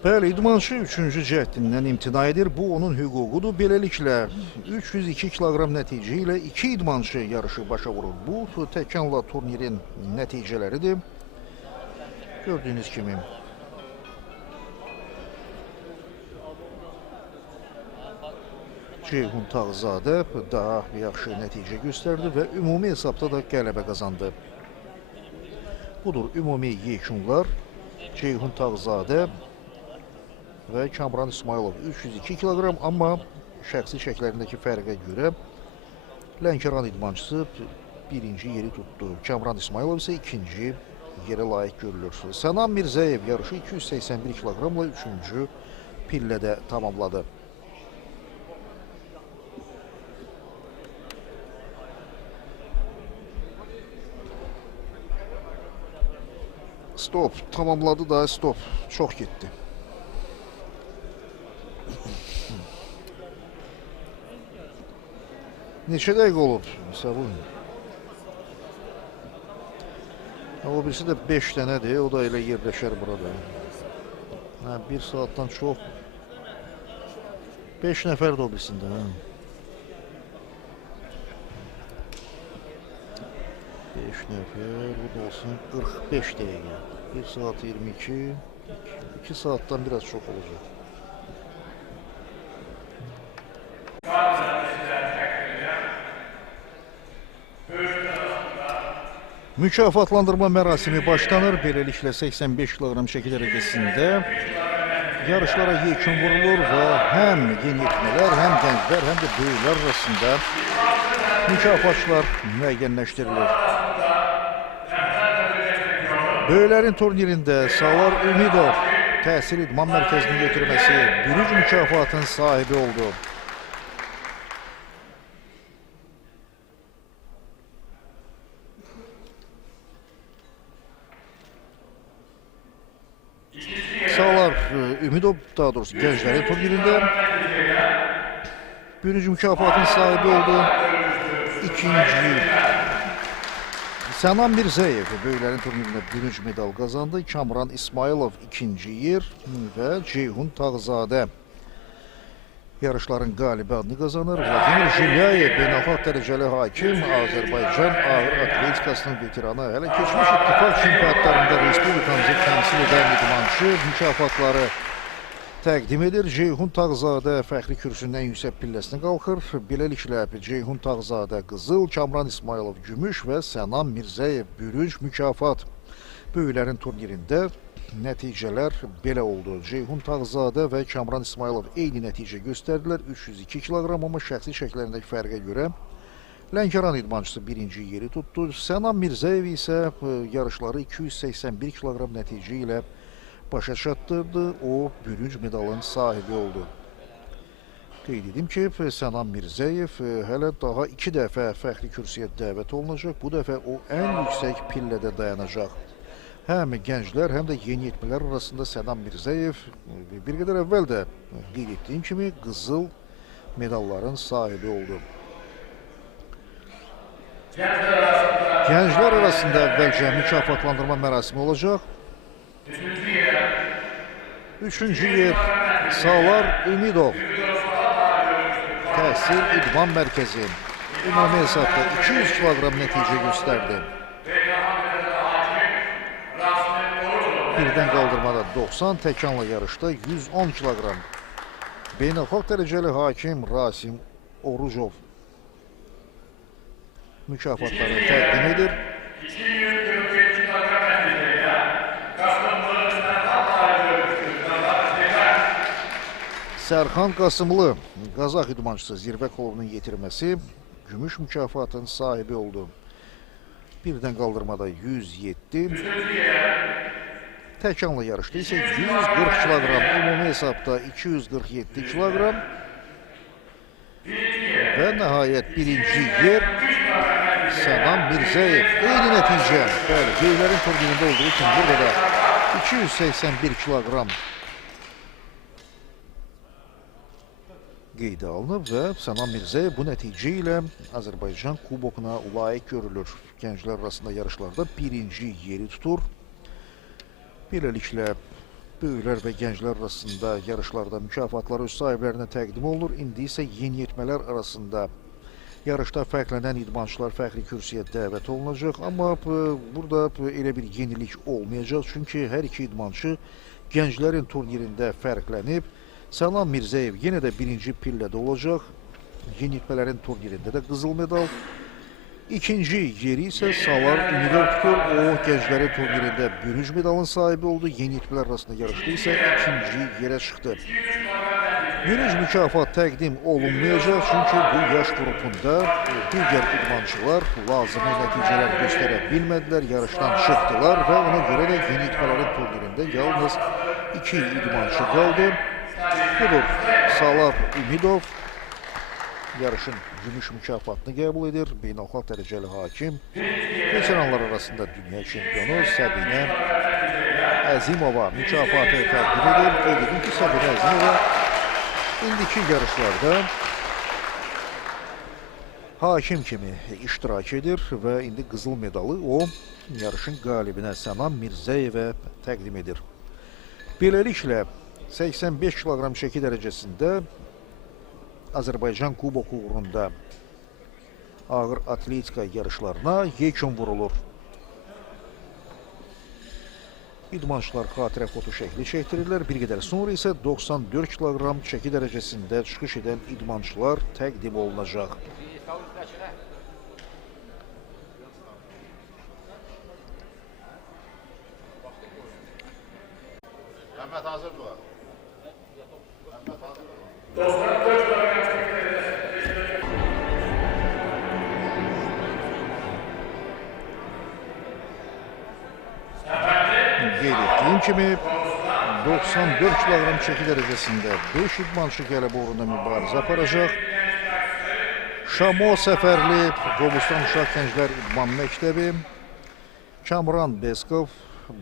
Bəli, idmançı 3-cü cəhdindən imtina edir. Bu, onun hüququdur. Beləliklə, 302 kiloqram nəticə ilə 2 idmançı yarışı başa vurur. Bu, təkanla turnirin nəticələridir. Gördüyünüz kimi. Ceyhun Tağzadə daha yaxşı nəticə göstərdi və ümumi hesabda da qələbə qazandı. Budur, ümumi yekunlar. Ceyhun Tağzadə və Kamran İsmailov 302 kiloqram, amma şəxsi şəklərindəki fərqə görə Lənkəran idmançısı birinci yeri tutdu. Kamran İsmailov isə ikinci yerə layiq görülür. Sənan Mirzəyev yarışı 281 kiloqramla 3-cü pillədə tamamladı. Stop. Tamamladı da stop. Çox getdi. Neçə dəqiqə olub? Mesela bu. O birisi də 5 dənədir. O da elə yerləşər burada. Hə, 1 saatdan çox. 5 nəfər də o birisində. Hə. 5 nəfər, bu da olsun 45 dəqiqə. 1 saat 22, 2 saatdan biraz çox olacaq. Mükafatlandırma mərasimi başlanır. Beləliklə 85 kg çəki dərəcəsində yarışlara yekun vurulur və həm yeniyetmələr, həm gənclər, həm də böyüklər arasında mükafatlar müəyyənləşdirilir. Böyüklərin turnirində Salar Ümidov təhsil idman mərkəzinin götürməsi bürünc mükafatın sahibi oldu. Salar Ümidov, daha doğrusu gənclərin turnirində bürünc mükafatın sahibi oldu. İkinci Sənan Mirzəyev böyüklərin turnirində bürünc medal qazandı. Kamran İsmailov ikinci yer və Ceyhun Tağzadə yarışların qalibi adını qazanır. Vladimir Jilyayev beynəlxalq dərəcəli hakim, Azərbaycan ağır atletikasının veteranı, hələ keçmiş ittifaq çempionatlarında respublikamızı təmsil edən idmançı mükafatları təqdim edir. Ceyhun Tağzadə fəxri kürsünün ən yüksək pilləsinə qalxır. Beləliklə Ceyhun Tağzadə qızıl, Kamran İsmailov gümüş və Sənan Mirzəyev bürünc mükafat. Böyüklərin turnirində nəticələr belə oldu. Ceyhun Tağzadə və Kamran İsmailov eyni nəticə göstərdilər. 302 kiloqram, amma şəxsi şəklərindəki fərqə görə Lənkəran idmançısı birinci yeri tutdu. Sənan Mirzəyev isə yarışları 281 kiloqram nəticə ilə başa çatdırdı. O, bürünc medalın sahibi oldu. Qeyd edim ki, Sənan Mirzəyev hələ daha 2 dəfə fəxri kürsüyə dəvət olunacaq. Bu dəfə o, ən yüksək pillədə dayanacaq. Həm gənclər, həm də yeniyetmələr arasında Sənan Mirzəyev bir qədər əvvəl də qeyd etdiyim kimi qızıl medalların sahibi oldu. Gənclər arasında əvvəlcə mükafatlandırma mərasimi olacaq. Üçüncü yer Salar Ümidov Təhsil İdman Mərkəzi ümumi hesabda 200 kiloqram nəticə göstərdi. Birdən qaldırmada 90, təkanla yarışda 110 kiloqram. Beynəlxalq dərəcəli hakim Rasim Orucov mükafatları təqdim edir. Sərxan Qasımlı Qazax idmançısı zirvə klubunun yetirməsi gümüş mükafatın sahibi oldu. Birdən qaldırmada 107. Təkanla yarışda isə 140 kiloqram, ümumi hesabda 247 kiloqram və nəhayət birinci yer Sənan Mirzəyev. Eyni nəticə, bəli, böyüklərin turnirində olduğu üçün burada da 281 kiloqram qeydə alınıb və Sənan Mirzəyev bu nəticə ilə Azərbaycan kubokuna layiq görülür. Gənclər arasında yarışlarda birinci yeri tutur. Beləliklə, böyüklər və gənclər arasında yarışlarda mükafatlar öz sahiblərinə təqdim olunur. İndi isə yeniyetmələr arasında yarışda fərqlənən idmançılar fəxri kürsüyə dəvət olunacaq. Amma burada elə bir yenilik olmayacaq. Çünki hər iki idmançı gənclərin turnirində fərqlənib. Sənan Mirzəyev yenə də birinci pillədə olacaq. Yeniyetmələrin turnirində də qızıl medal. İkinci yeri isə Salar Ümidov tutur. O, gənclərin turnirində bürünc medalın sahibi oldu. Yeniyetmələr arasında yarışda isə ikinci yerə çıxdı. Bürünc mükafat təqdim olunmayacaq. Çünki bu yaş qrupunda digər idmançılar lazımi nəticələr göstərə bilmədilər. Yarışdan çıxdılar və ona görə də yeniyetmələrin turnirində yalnız 2 idmançı qaldı. Budur, Salar Ümidov yarışın gümüş mükafatını qəbul edir. Beynəlxalq dərəcəli hakim, veteranlar arasında dünya çempionu Səbinə Əzimova mükafatı təqdim edir. Qeyd edim ki, Səbirə Əzimova indiki yarışlarda hakim kimi iştirak edir və indi qızıl medalı o yarışın qalibinə Sənan Mirzəyevə təqdim edir. Beləliklə 85 kiloqram çəki dərəcəsində Azərbaycan Kuboku uğrunda ağır atletika yarışlarına yekun vurulur. İdmançılar xatirə foto şəkli çəkdirirlər. Bir qədər sonra isə 94 kiloqram çəki dərəcəsində çıxış edən idmançılar təqdim olunacaq. Məhəmməd hazır duvar. Qeyd etdiyim kimi 94 kiloqram çəki dərəcəsində 5 idmançı qələbə uğrunda mübarizə aparacaq. Şamo Səfərli Qobustan Uşaq Gənclər İdman Məktəbi, Kamran Beskov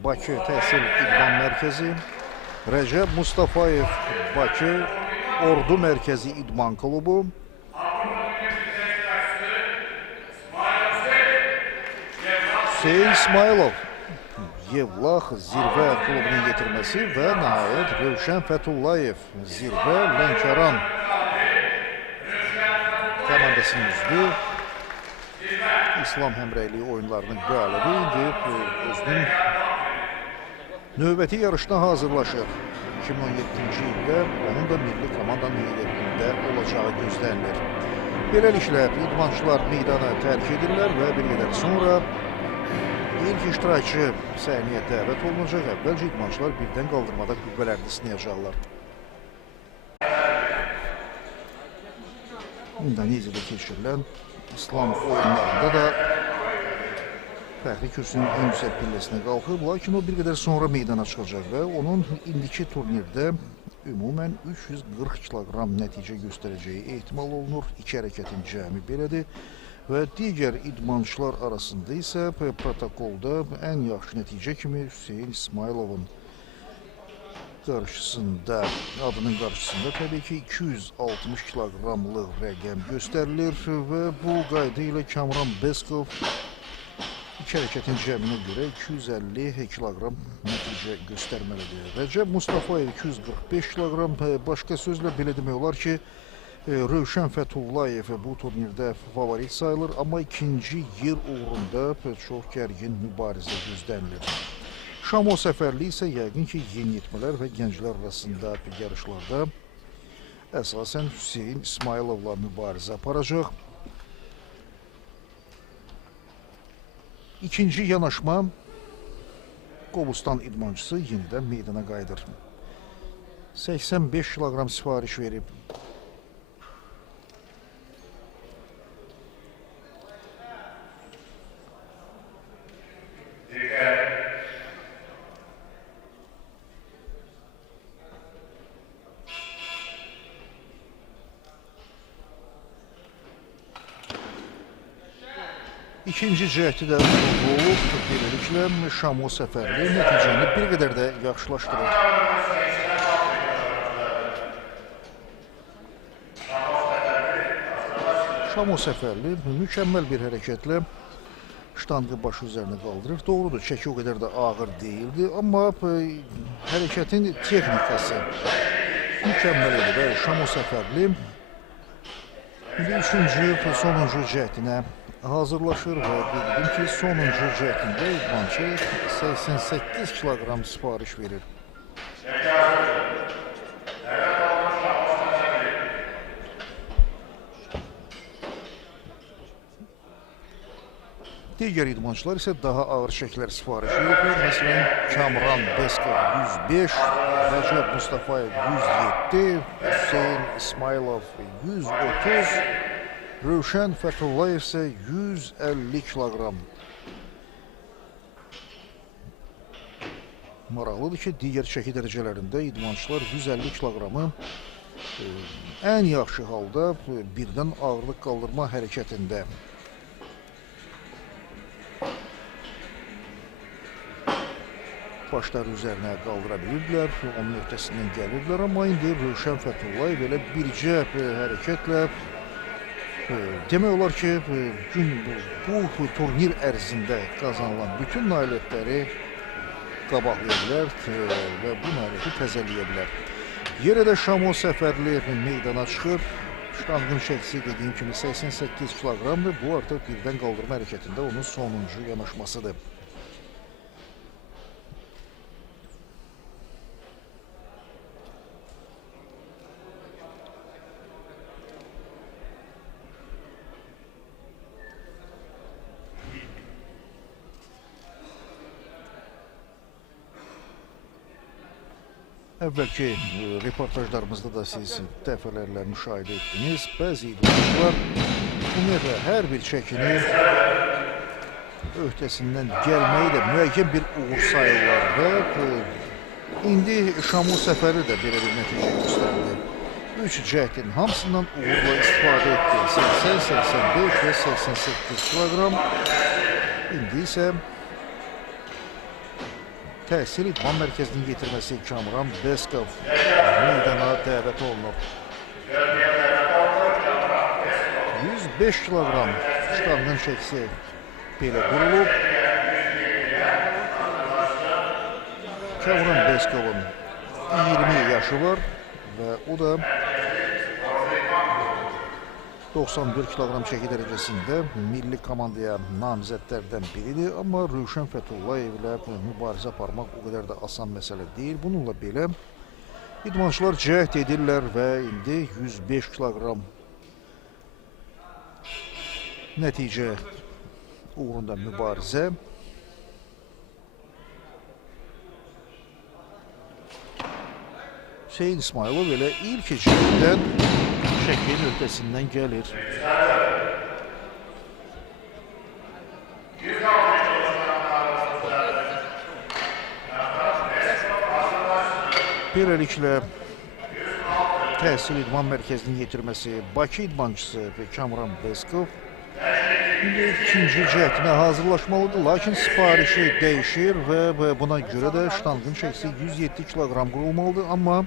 Bakı Təhsil İdman Mərkəzi, Rəcəb Mustafayev Bakı Ordu Mərkəzi İdman Klubu, Hüseyin İsmailov Yevlax Zirvə klubunun getirməsi və nəhayət Rövşən Fətullayev Zirvə Lənkəran komandasının üzvü İslam Həmrəyliyi oyunlarının qalibi indi özünün növbəti yarışına hazırlaşır. 2017-ci ildə onun da milli komandanın heyətində olacağı gözlənilir. Beləliklə idmançılar meydana tərk edirlər və bir qədər sonra İlk iştirakçı səhniyə dəvət olunacaq. Əvvəlcə idmançılar birdən qaldırmada qüvvələrini sınayacaqlar. İndoneziyada keçirilən İslam oyunlarında da fəxri kürsünün ən yüksək pilləsinə qalxıb, lakin o bir qədər sonra meydana çıxacaq və onun indiki turnirdə ümumən 340 kiloqram nəticə göstərəcəyi ehtimal olunur. İki hərəkətin cəmi belədir. Və digər idmançılar arasında isə protokolda ən yaxşı nəticə kimi Hüseyin İsmailovun adının qarşısında təbii ki 260 kiloqramlıq rəqəm göstərilir və bu qayda ilə Kamran Beskov iki hərəkətin cəminə görə 250 kiloqram nəticə göstərməlidir. Rəcəb Mustafayev 245 kiloqram, başqa sözlə belə demək olar ki, Rövşən Fətullayev bu turnirdə favorit sayılır, amma ikinci yer uğrunda çox gərgin mübarizə gözlənilir. Şamo Səfərli isə yəqin ki, yeniyetmələr və gənclər arasında yarışlarda əsasən Hüseyin İsmailovla mübarizə aparacaq. İkinci yanaşma Qobustan idmançısı yenidən meydana qayıdır. 85 kiloqram sifariş verib. İkinci cəhdi də olub, beləliklə Şamo Səfərli nəticəni bir qədər də yaxşılaşdırır. Şamo Səfərli mükəmməl bir hərəkətlə ştanqı başı üzərinə qaldırır. Doğrudur, çəki o qədər də ağır deyildi, amma hərəkətin texnikası mükəmməl idi. Şamo Səfərli üçüncü, sonuncu cəhdinə hazırlaşır və dedim ki, sonuncu cəhdində idmançı 88 kiloqram sifariş verir. Digər idmançılar isə daha ağır çəkilər sifariş verir. Məsələn, Kamran Beskov 105, Rəcəb Mustafayev 107, Hüseyin İsmailov 130, Rövşən Fətullayev isə 150 kiloqram. Maraqlıdır ki, digər çəki dərəcələrində idmançılar 150 kiloqramı ən yaxşı halda birdən ağırlıq qaldırma hərəkətində. başları üzərinə qaldıra bilirdilər, onun öhdəsindən gəlirdilər, amma indi Rövşən Fəthullayev elə bircə hərəkətlə demək olar ki, bu turnir ərzində qazanılan bütün nailiyyətləri qabahlaya bilər və bu nailiyyəti təzəliyə bilər. Yenə də Şamo Səfərli meydana çıxır. Ştanqın çəkisi dediyim kimi 88 kiloqramdır. Bu artıq birdən qaldırma hərəkətində onun sonuncu yanaşmasıdır. Əvvəlki reportajlarımızda da siz dəfələrlə müşahidə etdiniz. Bəzi idmançılar ümumiyyətlə hər bir çəkini öhdəsindən gəlməyi də müəyyən bir uğur sayırlar və indi Şamo Səfəri də belə bir nəticə göstərdi. 3 cəhdin hamısından uğurla istifadə etdi. 80, 85 və 88 kiloqram. İndi isə Təhsil İdman Mərkəzinin yetirməsi Kamran Beskov meydana dəvət olunub. 105 kiloqram ştanqın çəkisi belə qurulub. Kamran Beskovun 20 yaşı var və o da 94 kiloqram çəki dərəcəsində milli komandaya namizədlərdən biridir. Amma Rövşən Fəthullayev ilə mübarizə aparmaq o qədər də asan məsələ deyil. Bununla belə idmançılar cəhd edirlər və indi 105 kiloqram nəticə uğrunda mübarizə. Hüseyin İsmailov elə ilk cəhddən çəkinin öhdəsindən gəlir. Beləliklə Təhsil İdman Mərkəzinin yetirməsi Bakı idmançısı Kamran Beskov ikinci cəhdinə hazırlaşmalıdır, lakin sifarişi dəyişir və buna görə də ştanqın çəkisi 107 kiloqram qurulmalıdır. Amma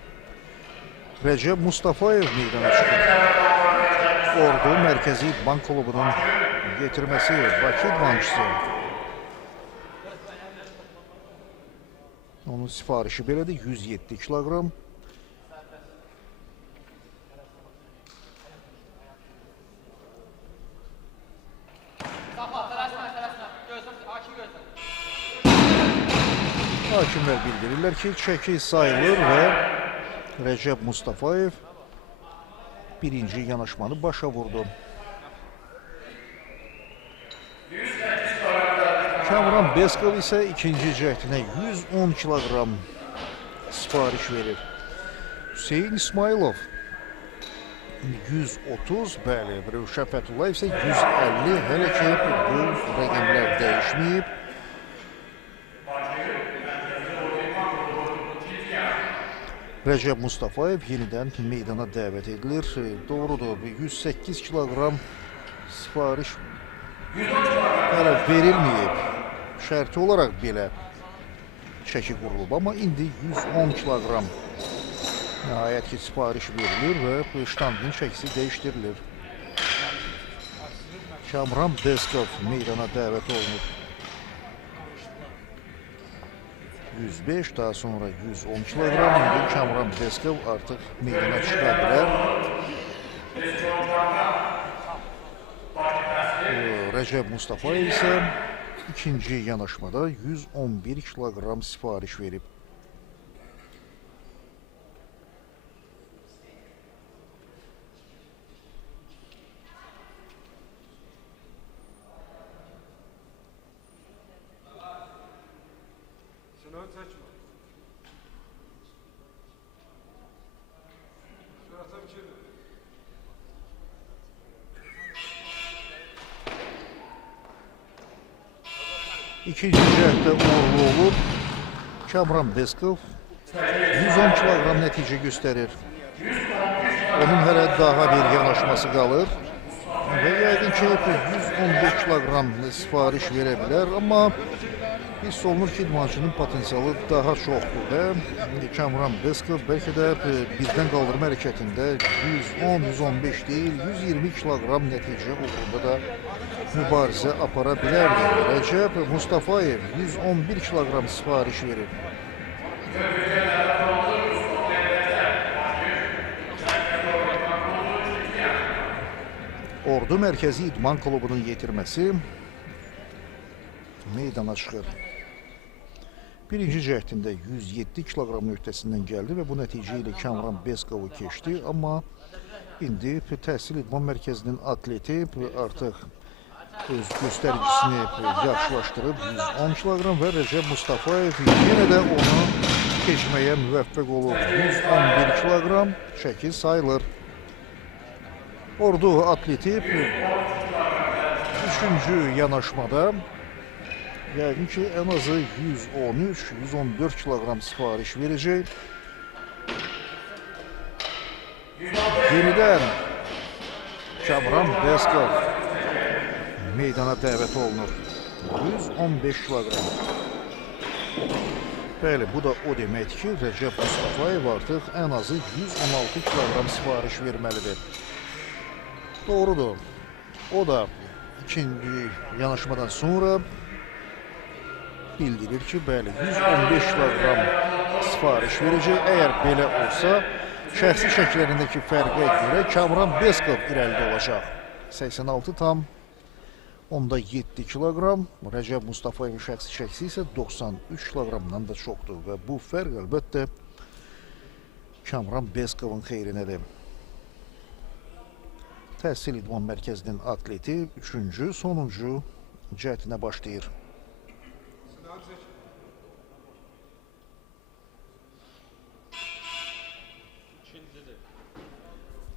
Rəcəb Mustafayev meydana çıxır. Ordu Mərkəzi İdman Klubunun yetirməsi Bakı idmançısı. Onun sifarişi belədir, 107 kiloqram. Hakimlər bildirirlər ki, çəki sayılır və Rəcəb Mustafayev birinci yanaşmanı başa vurdu. Kamran Beskov isə ikinci cəhdinə 110 kiloqram sifariş verir. Hüseyin İsmailov 130, bəli, Rövşən Fəthullayev isə 150, hələ ki bu rəqəmlər dəyişməyib. Rəcəb Mustafayev yenidən meydana dəvət edilir. Doğrudur, 108 kiloqram sifariş hələ verilməyib. Şərti olaraq belə çəki qurulub, amma indi 110 kiloqram nəhayət ki sifariş verilir və ştanqın çəkisi dəyişdirilir. Kamran Beskov meydana dəvət olunur. 105, daha sonra 110 kiloqram. İndi Kamran Beskov artıq meydana çıxa bilər. Rəcəb Mustafayev isə ikinci yanaşmada 111 kiloqram sifariş verib. İkinci cəhdə uğurlu olub. Kamran Beskov 110 kiloqram nəticə göstərir. Onun hələ daha bir yanaşması qalır. Və yəqin ki 115 kiloqram sifariş verə bilər. Amma Hiss olunur ki, idmançının potensialı daha çoxdur və Kamran Beskov bəlkə də birdən qaldırma hərəkətində 110-115 deyil, 120 kiloqram nəticə uğrunda da mübarizə apara bilərdi. Rəcəb Mustafayev 111 kiloqram sifariş verir. Ordu Mərkəzi İdman Klubunun yetirməsi meydana çıxır. Birinci cəhdində 107 kiloqramın öhdəsindən gəldi və bu nəticə ilə Kamran Beskovu keçdi. Amma indi Təhsil İdman Mərkəzinin atleti artıq öz göstəricisini yaxşılaşdırıb 110 kiloqram və Rəcəb Mustafayev yenə də onu keçməyə müvəffəq olur. 111 kiloqram çəki sayılır. Ordu atleti üçüncü yanaşmada yəqin ki, ən azı 113-114 kiloqram sifariş verəcək. Yenidən Kamran Beskov meydana dəvət olunur. 115 kiloqram. Bəli, bu da o deməkdir ki, Rəcəb Mustafayev artıq ən azı 116 kiloqram sifariş verməlidir. Doğrudur. O da ikinci yanaşmadan sonra bildirir ki, bəli, 115 kiloqram sifariş verəcək. Əgər belə olsa, şəxsi şəkillərindəki fərqə görə Kamran Beskov irəlidə olacaq. 86,7 kiloqram, Rəcəb Mustafayevin şəxsi şəkisi isə 93 kiloqramdan da çoxdur və bu fərq əlbəttə Kamran Beskovun xeyrinədir. Təhsil İdman Mərkəzinin atleti üçüncü, sonuncu cəhdinə başlayır.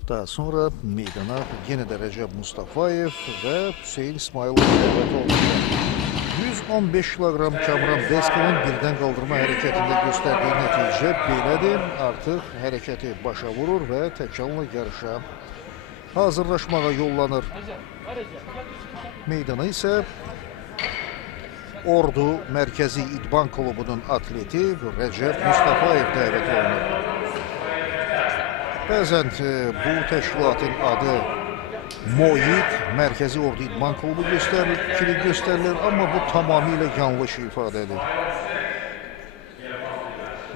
Daha sonra meydana yenə də Rəcəb Mustafayev və Hüseyin İsmailov dəvət olunur. 115 kiloqram Kamran Beskovun birdən qaldırma hərəkətində göstərdiyi nəticə belədir. Artıq hərəkəti başa vurur və təkanla yarışa hazırlaşmağa yollanır. Meydana isə Ordu Mərkəzi İdman Klubunun atleti Rəcəb Mustafayev dəvət olunur. Bəzən bu təşkilatın adı MOİD, Mərkəzi Ordu İdman Klubu göstərilir, amma bu tamamilə yanlış ifadədir.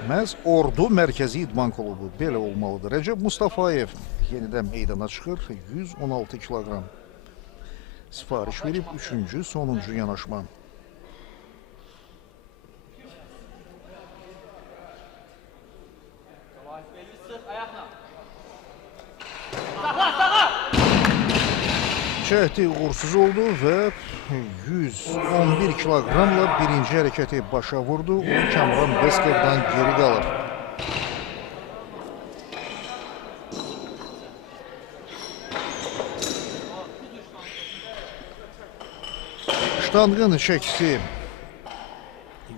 Məhz Ordu Mərkəzi İdman Klubu belə olmalıdır. Rəcəb Mustafayev yenidən meydana çıxır, 116 kiloqram sifariş verib, üçüncü, sonuncu yanaşma. Cəhdi uğursuz oldu və 111 kiloqramla birinci hərəkəti başa vurdu. O Kamran Beskovdan geri qalır. Ştanqın çəkisi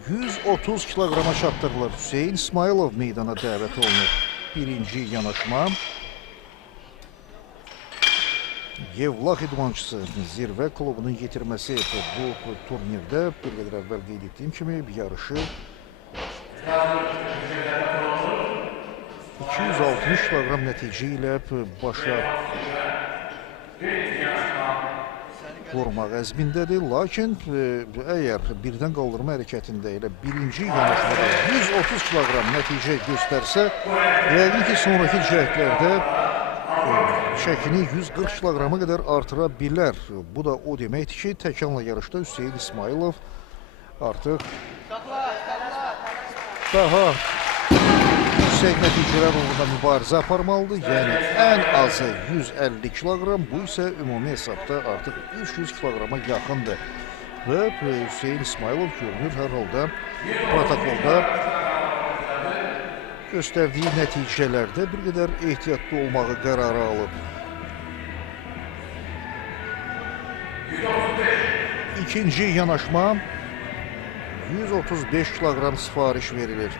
130 kiloqrama çatdırılır. Hüseyin İsmailov meydana dəvət olunur. Birinci yanaşma. Yevlax idmançısı Zirvə klubunun yetirməsi bu turnirdə bir qədər əvvəl qeyd etdiyim kimi yarışı 260 kiloqram nəticə ilə başa vurmaq əzmindədir. Lakin əgər birdən qaldırma hərəkətində elə birinci yanaşmada 130 kiloqram nəticə göstərsə, yəqin ki, sonraki cəhdlərdə çəkini 140 kiloqrama qədər artıra bilər. Bu da o deməkdir ki, təkanla yarışda Hüseyin İsmailov artıq daha yüksək nəticələr uğrunda mübarizə aparmalıdır. Yəni, ən azı 150 kiloqram, bu isə ümumi hesabda artıq 300 kiloqrama yaxındır. Və Hüseyin İsmailov görünür hər halda protokolda göstərdiyi nəticələrdə bir qədər ehtiyatlı olmağı qərara alıb. İkinci yanaşma 135 kiloqram sifariş verilir.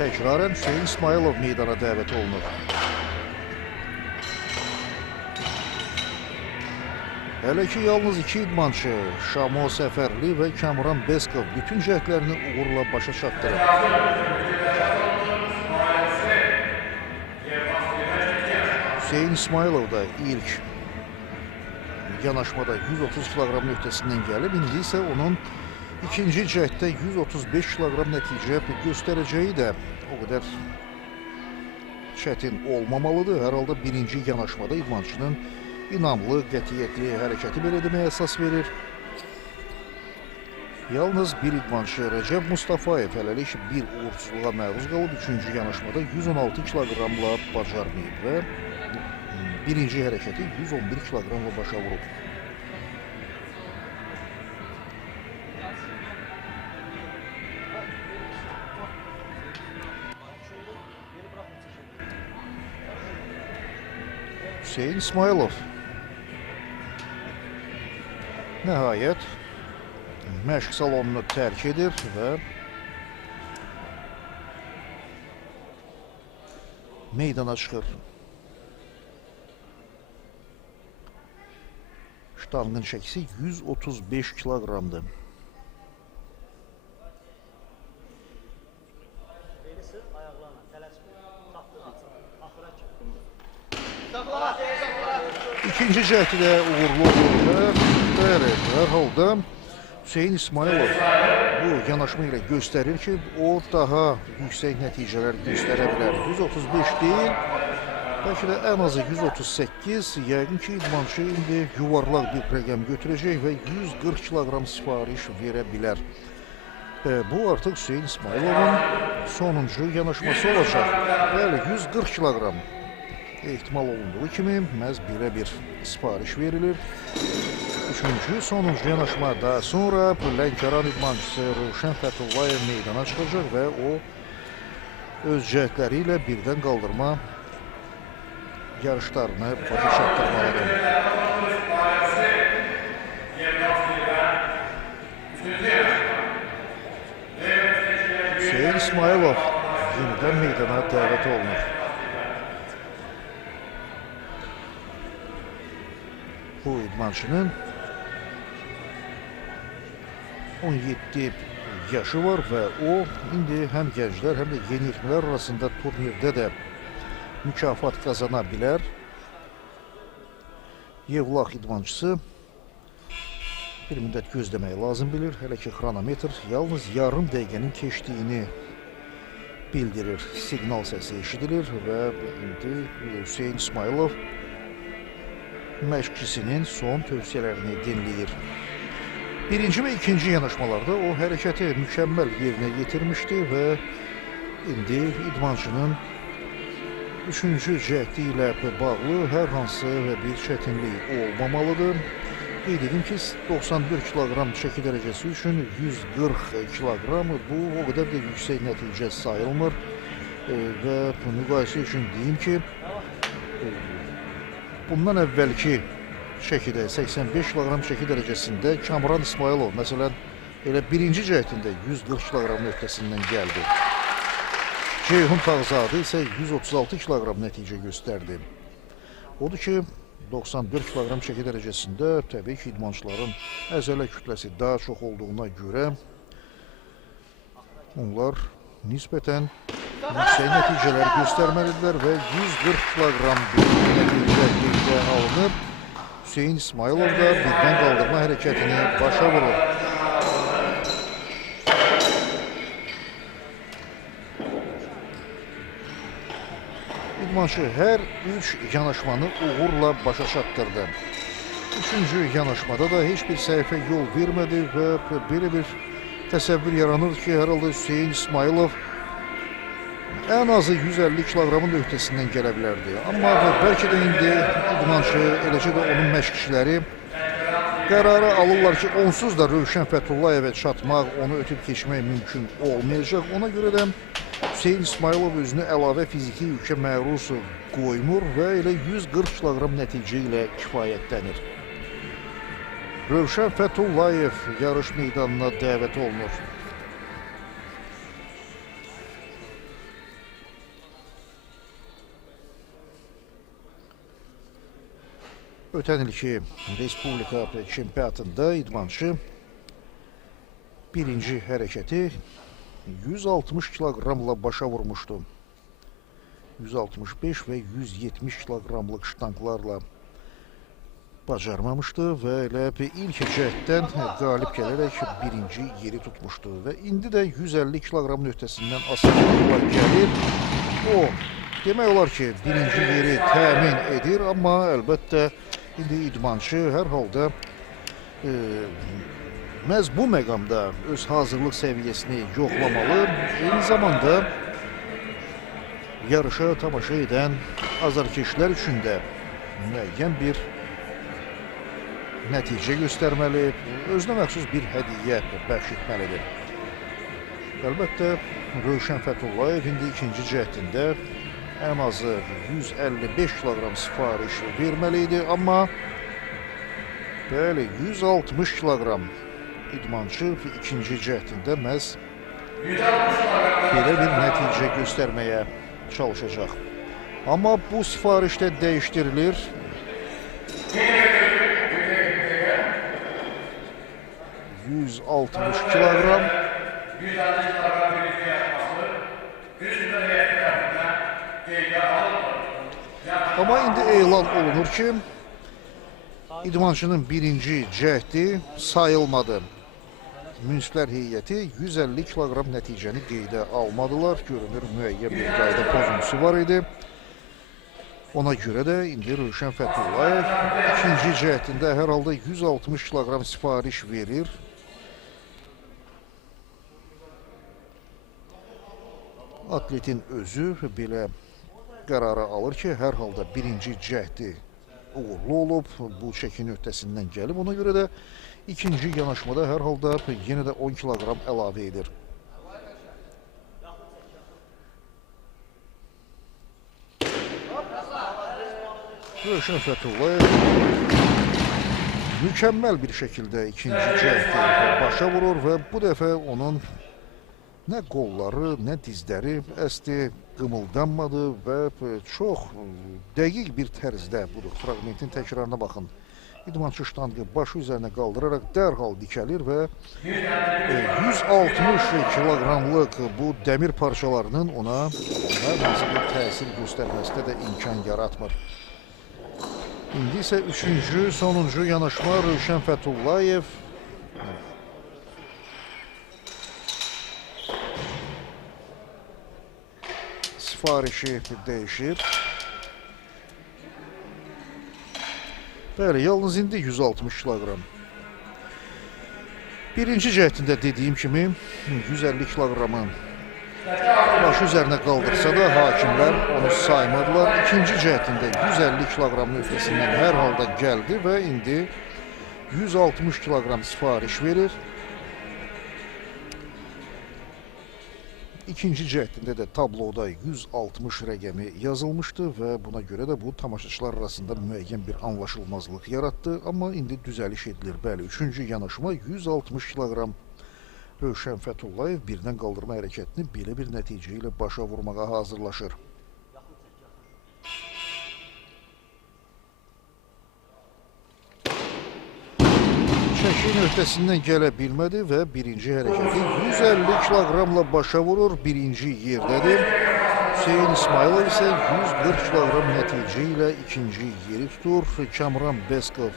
Təkrarən Hüseyin İsmailov meydana dəvət olunur. Hələ ki, yalnız iki idmançı Şamo Səfərli və Kamran Beskov bütün cəhdlərini uğurla başa çatdırıb. Hüseyin İsmailov da ilk yanaşmada 130 kilogram öhdəsindən gəlib, indi isə onun ikinci cəhddə 135 kilogram nəticə göstərəcəyi də o qədər çətin olmamalıdır. Hər halda birinci yanaşmada idmançının inamlı, qətiyyətli hərəkəti belə deməyə əsas verir. Yalnız bir idmançı Rəcəb Mustafayev hələlik bir uğursuzluğa məruz qalıb. Üçüncü yanaşmada 116 kiloqramla bacarmayıb və birinci hərəkəti 111 kiloqramla başa vurub. Hüseyin İsmailov nəhayət məşq salonunu tərk edir və meydana çıxır. Ştanqın çəkisi 135 kiloqramdır. İkinci cəhdi də uğurlu olur və hər halda Hüseyin İsmailov bu yanaşma ilə göstərir ki, o daha yüksək nəticələr göstərə bilər. 135 deyil, bəlkə də ən azı 138, yəqin ki, idmançı indi yuvarlaq bir rəqəm götürəcək və 140 kiloqram sifariş verə bilər. Bu artıq Hüseyin İsmailovun sonuncu yanaşması olacaq. Bəli, 140 kiloqram ehtimal olunduğu kimi məhz birə-bir sifariş verilir. Üçüncü, sonuncu yanaşmada sonra Lənkəran idmançısı Rövşən Fətullayev meydana çıxacaq və o öz cəhdləri ilə birdən qaldırma yarışlarını başa çatdırmalıdır. Hüseyin İsmailov yenidən meydana dəvət olunur. Bu idmançının 17 yaşı var və o indi həm gənclər, həm də yeniyetmələr arasında turnirdə də mükafat qazana bilər. Yevlax idmançısı bir müddət gözləmək lazım bilir. Hələ ki, xronometr yalnız yarım dəqiqənin keçdiyini bildirir. Siqnal səsi eşidilir və indi Hüseyin İsmailov məşqçisinin son tövsiyələrini dinləyir. Birinci və ikinci yanaşmalarda o hərəkəti mükəmməl yerinə yetirmişdi və indi idmançının üçüncü cəhdi ilə bağlı hər hansı bir çətinlik olmamalıdır. Qeyd edim ki, 91 kiloqram çəki dərəcəsi üçün 140 kiloqram bu o qədər də yüksək nəticə sayılmır və müqayisə üçün deyim ki, bundan əvvəlki çəkidə 85 kiloqram çəki dərəcəsində Kamran İsmailov məsələn elə birinci cəhdində 140 kiloqram öhdəsindən gəldi. Ceyhun Tağzadə isə 136 kiloqram nəticə göstərdi. Odur ki, 94 kiloqram çəki dərəcəsində təbii ki, idmançıların əzələ kütləsi daha çox olduğuna görə onlar nisbətən yüksək nəticələr göstərməlidirlər və 140 kiloqram nəticə alınıb. Hüseyin İsmailov da birdən qaldırma hərəkətini başa vurur. İdmançı hər üç yanaşmanı uğurla başa çatdırdı. Üçüncü yanaşmada da heç bir səhifə yol vermədi və belə bir təsəvvür yaranır ki, hər halda Hüseyin İsmailov ən azı 150 kiloqramın öhdəsindən gələ bilərdi. Amma bəlkə də indi idmançı, eləcə də onun məşqçiləri qərarı alırlar ki, onsuz da Rövşən Fətullayevə çatmaq, onu ötüb keçmək mümkün olmayacaq. Ona görə də Hüseyin İsmailov özünü əlavə fiziki yükə məruz qoymur və elə 140 kiloqram nəticə ilə kifayətlənir. Rövşən Fətullayev yarış meydanına dəvət olunur. Ötən ilki Respublika çempionatında idmançı birinci hərəkəti 160 kiloqramla başa vurmuşdu. 165 və 170 kiloqramlıq ştanklarla bacarmamışdı və elə ilk cəhddən qalib gələrək birinci yeri tutmuşdu. Və indi də 150 kiloqramın öhdəsindən asılı gəlir. O, demək olar ki, birinci yeri təmin edir, amma əlbəttə indi idmançı hər halda məhz bu məqamda öz hazırlıq səviyyəsini yoxlamalı. Eyni zamanda yarışa tamaşa edən azarkeşlər üçün də müəyyən bir nəticə göstərməli, özünə məxsus bir hədiyyə bəxş etməlidir. Əlbəttə, Rövşən Fəthullayev indi ikinci cəhdində ən azı 155 kiloqram sifariş verməli idi, amma bəli, 160 kiloqram idmançı ikinci cəhdində məhz belə bir nəticə göstərməyə çalışacaq. Amma bu sifarişdə dəyişdirilir. ...160 kiloqram. Amma indi elan olunur ki, idmançının birinci cəhdi sayılmadı. Münsiflər heyəti 150 kiloqram nəticəni qeydə almadılar. Görünür, müəyyən bir qayda pozuntusu var idi. Ona görə də indi Rövşən Fəthullayev ikinci cəhdində hər halda 160 kiloqram sifariş verir. Atletin özü belə qərara alır ki, hər halda birinci cəhdi uğurlu olub, bu çəkin öhdəsindən gəlib. Ona görə də ikinci yanaşmada hər halda yenə də 10 kiloqram əlavə edir. Rövşən Fəthullayev mükəmməl bir şəkildə ikinci cəhdi başa vurur və bu dəfə onun nə qolları, nə dizləri əsdi qımıldanmadı və çox dəqiq bir tərzdə budur. Fraqmentin təkrarına baxın. İdmançı ştangı başı üzərinə qaldıraraq dərhal dikəlir və 160 kiloqramlıq bu dəmir parçalarının ona hər hansı bir təsir göstərməsinə də imkan yaratmır. İndi isə üçüncü, sonuncu yanaşma Rövşən Fəthullayev. Sifarişi dəyişir. Bəli, yalnız indi 160 kiloqram. Birinci cəhdində dediyim kimi 150 kiloqramı başı üzərinə qaldırsa da hakimlər onu saymadılar. İkinci cəhdində 150 kiloqramın öhdəsindən hər halda gəldi və indi 160 kiloqram sifariş verir. İkinci cəhdində də tabloda 160 rəqəmi yazılmışdı və buna görə də bu tamaşaçılar arasında müəyyən bir anlaşılmazlıq yaratdı. Amma indi düzəliş edilir. Bəli, üçüncü yanaşma 160 kiloqram. Rövşən Fəthullayev birdən qaldırma hərəkətini belə bir nəticə ilə başa vurmağa hazırlaşır. Çəkin öhdəsindən gələ bilmədi və birinci hərəkəti 150 kiloqramla başa vurur. Birinci yerdədir. Hüseyin İsmailov isə 140 kiloqram nəticə ilə ikinci yeri tutur. Kamran Beskov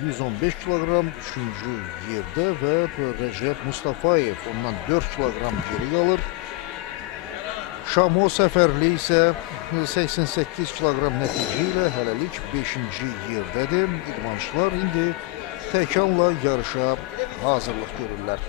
115 kiloqram üçüncü yerdə və Rəcəb Mustafayev ondan 4 kiloqram geri qalır. Şamo Səfərli isə 88 kiloqram nəticə ilə hələlik 5-ci yerdədir. İdmançılar indi təkanla yarışa hazırlıq görürlər.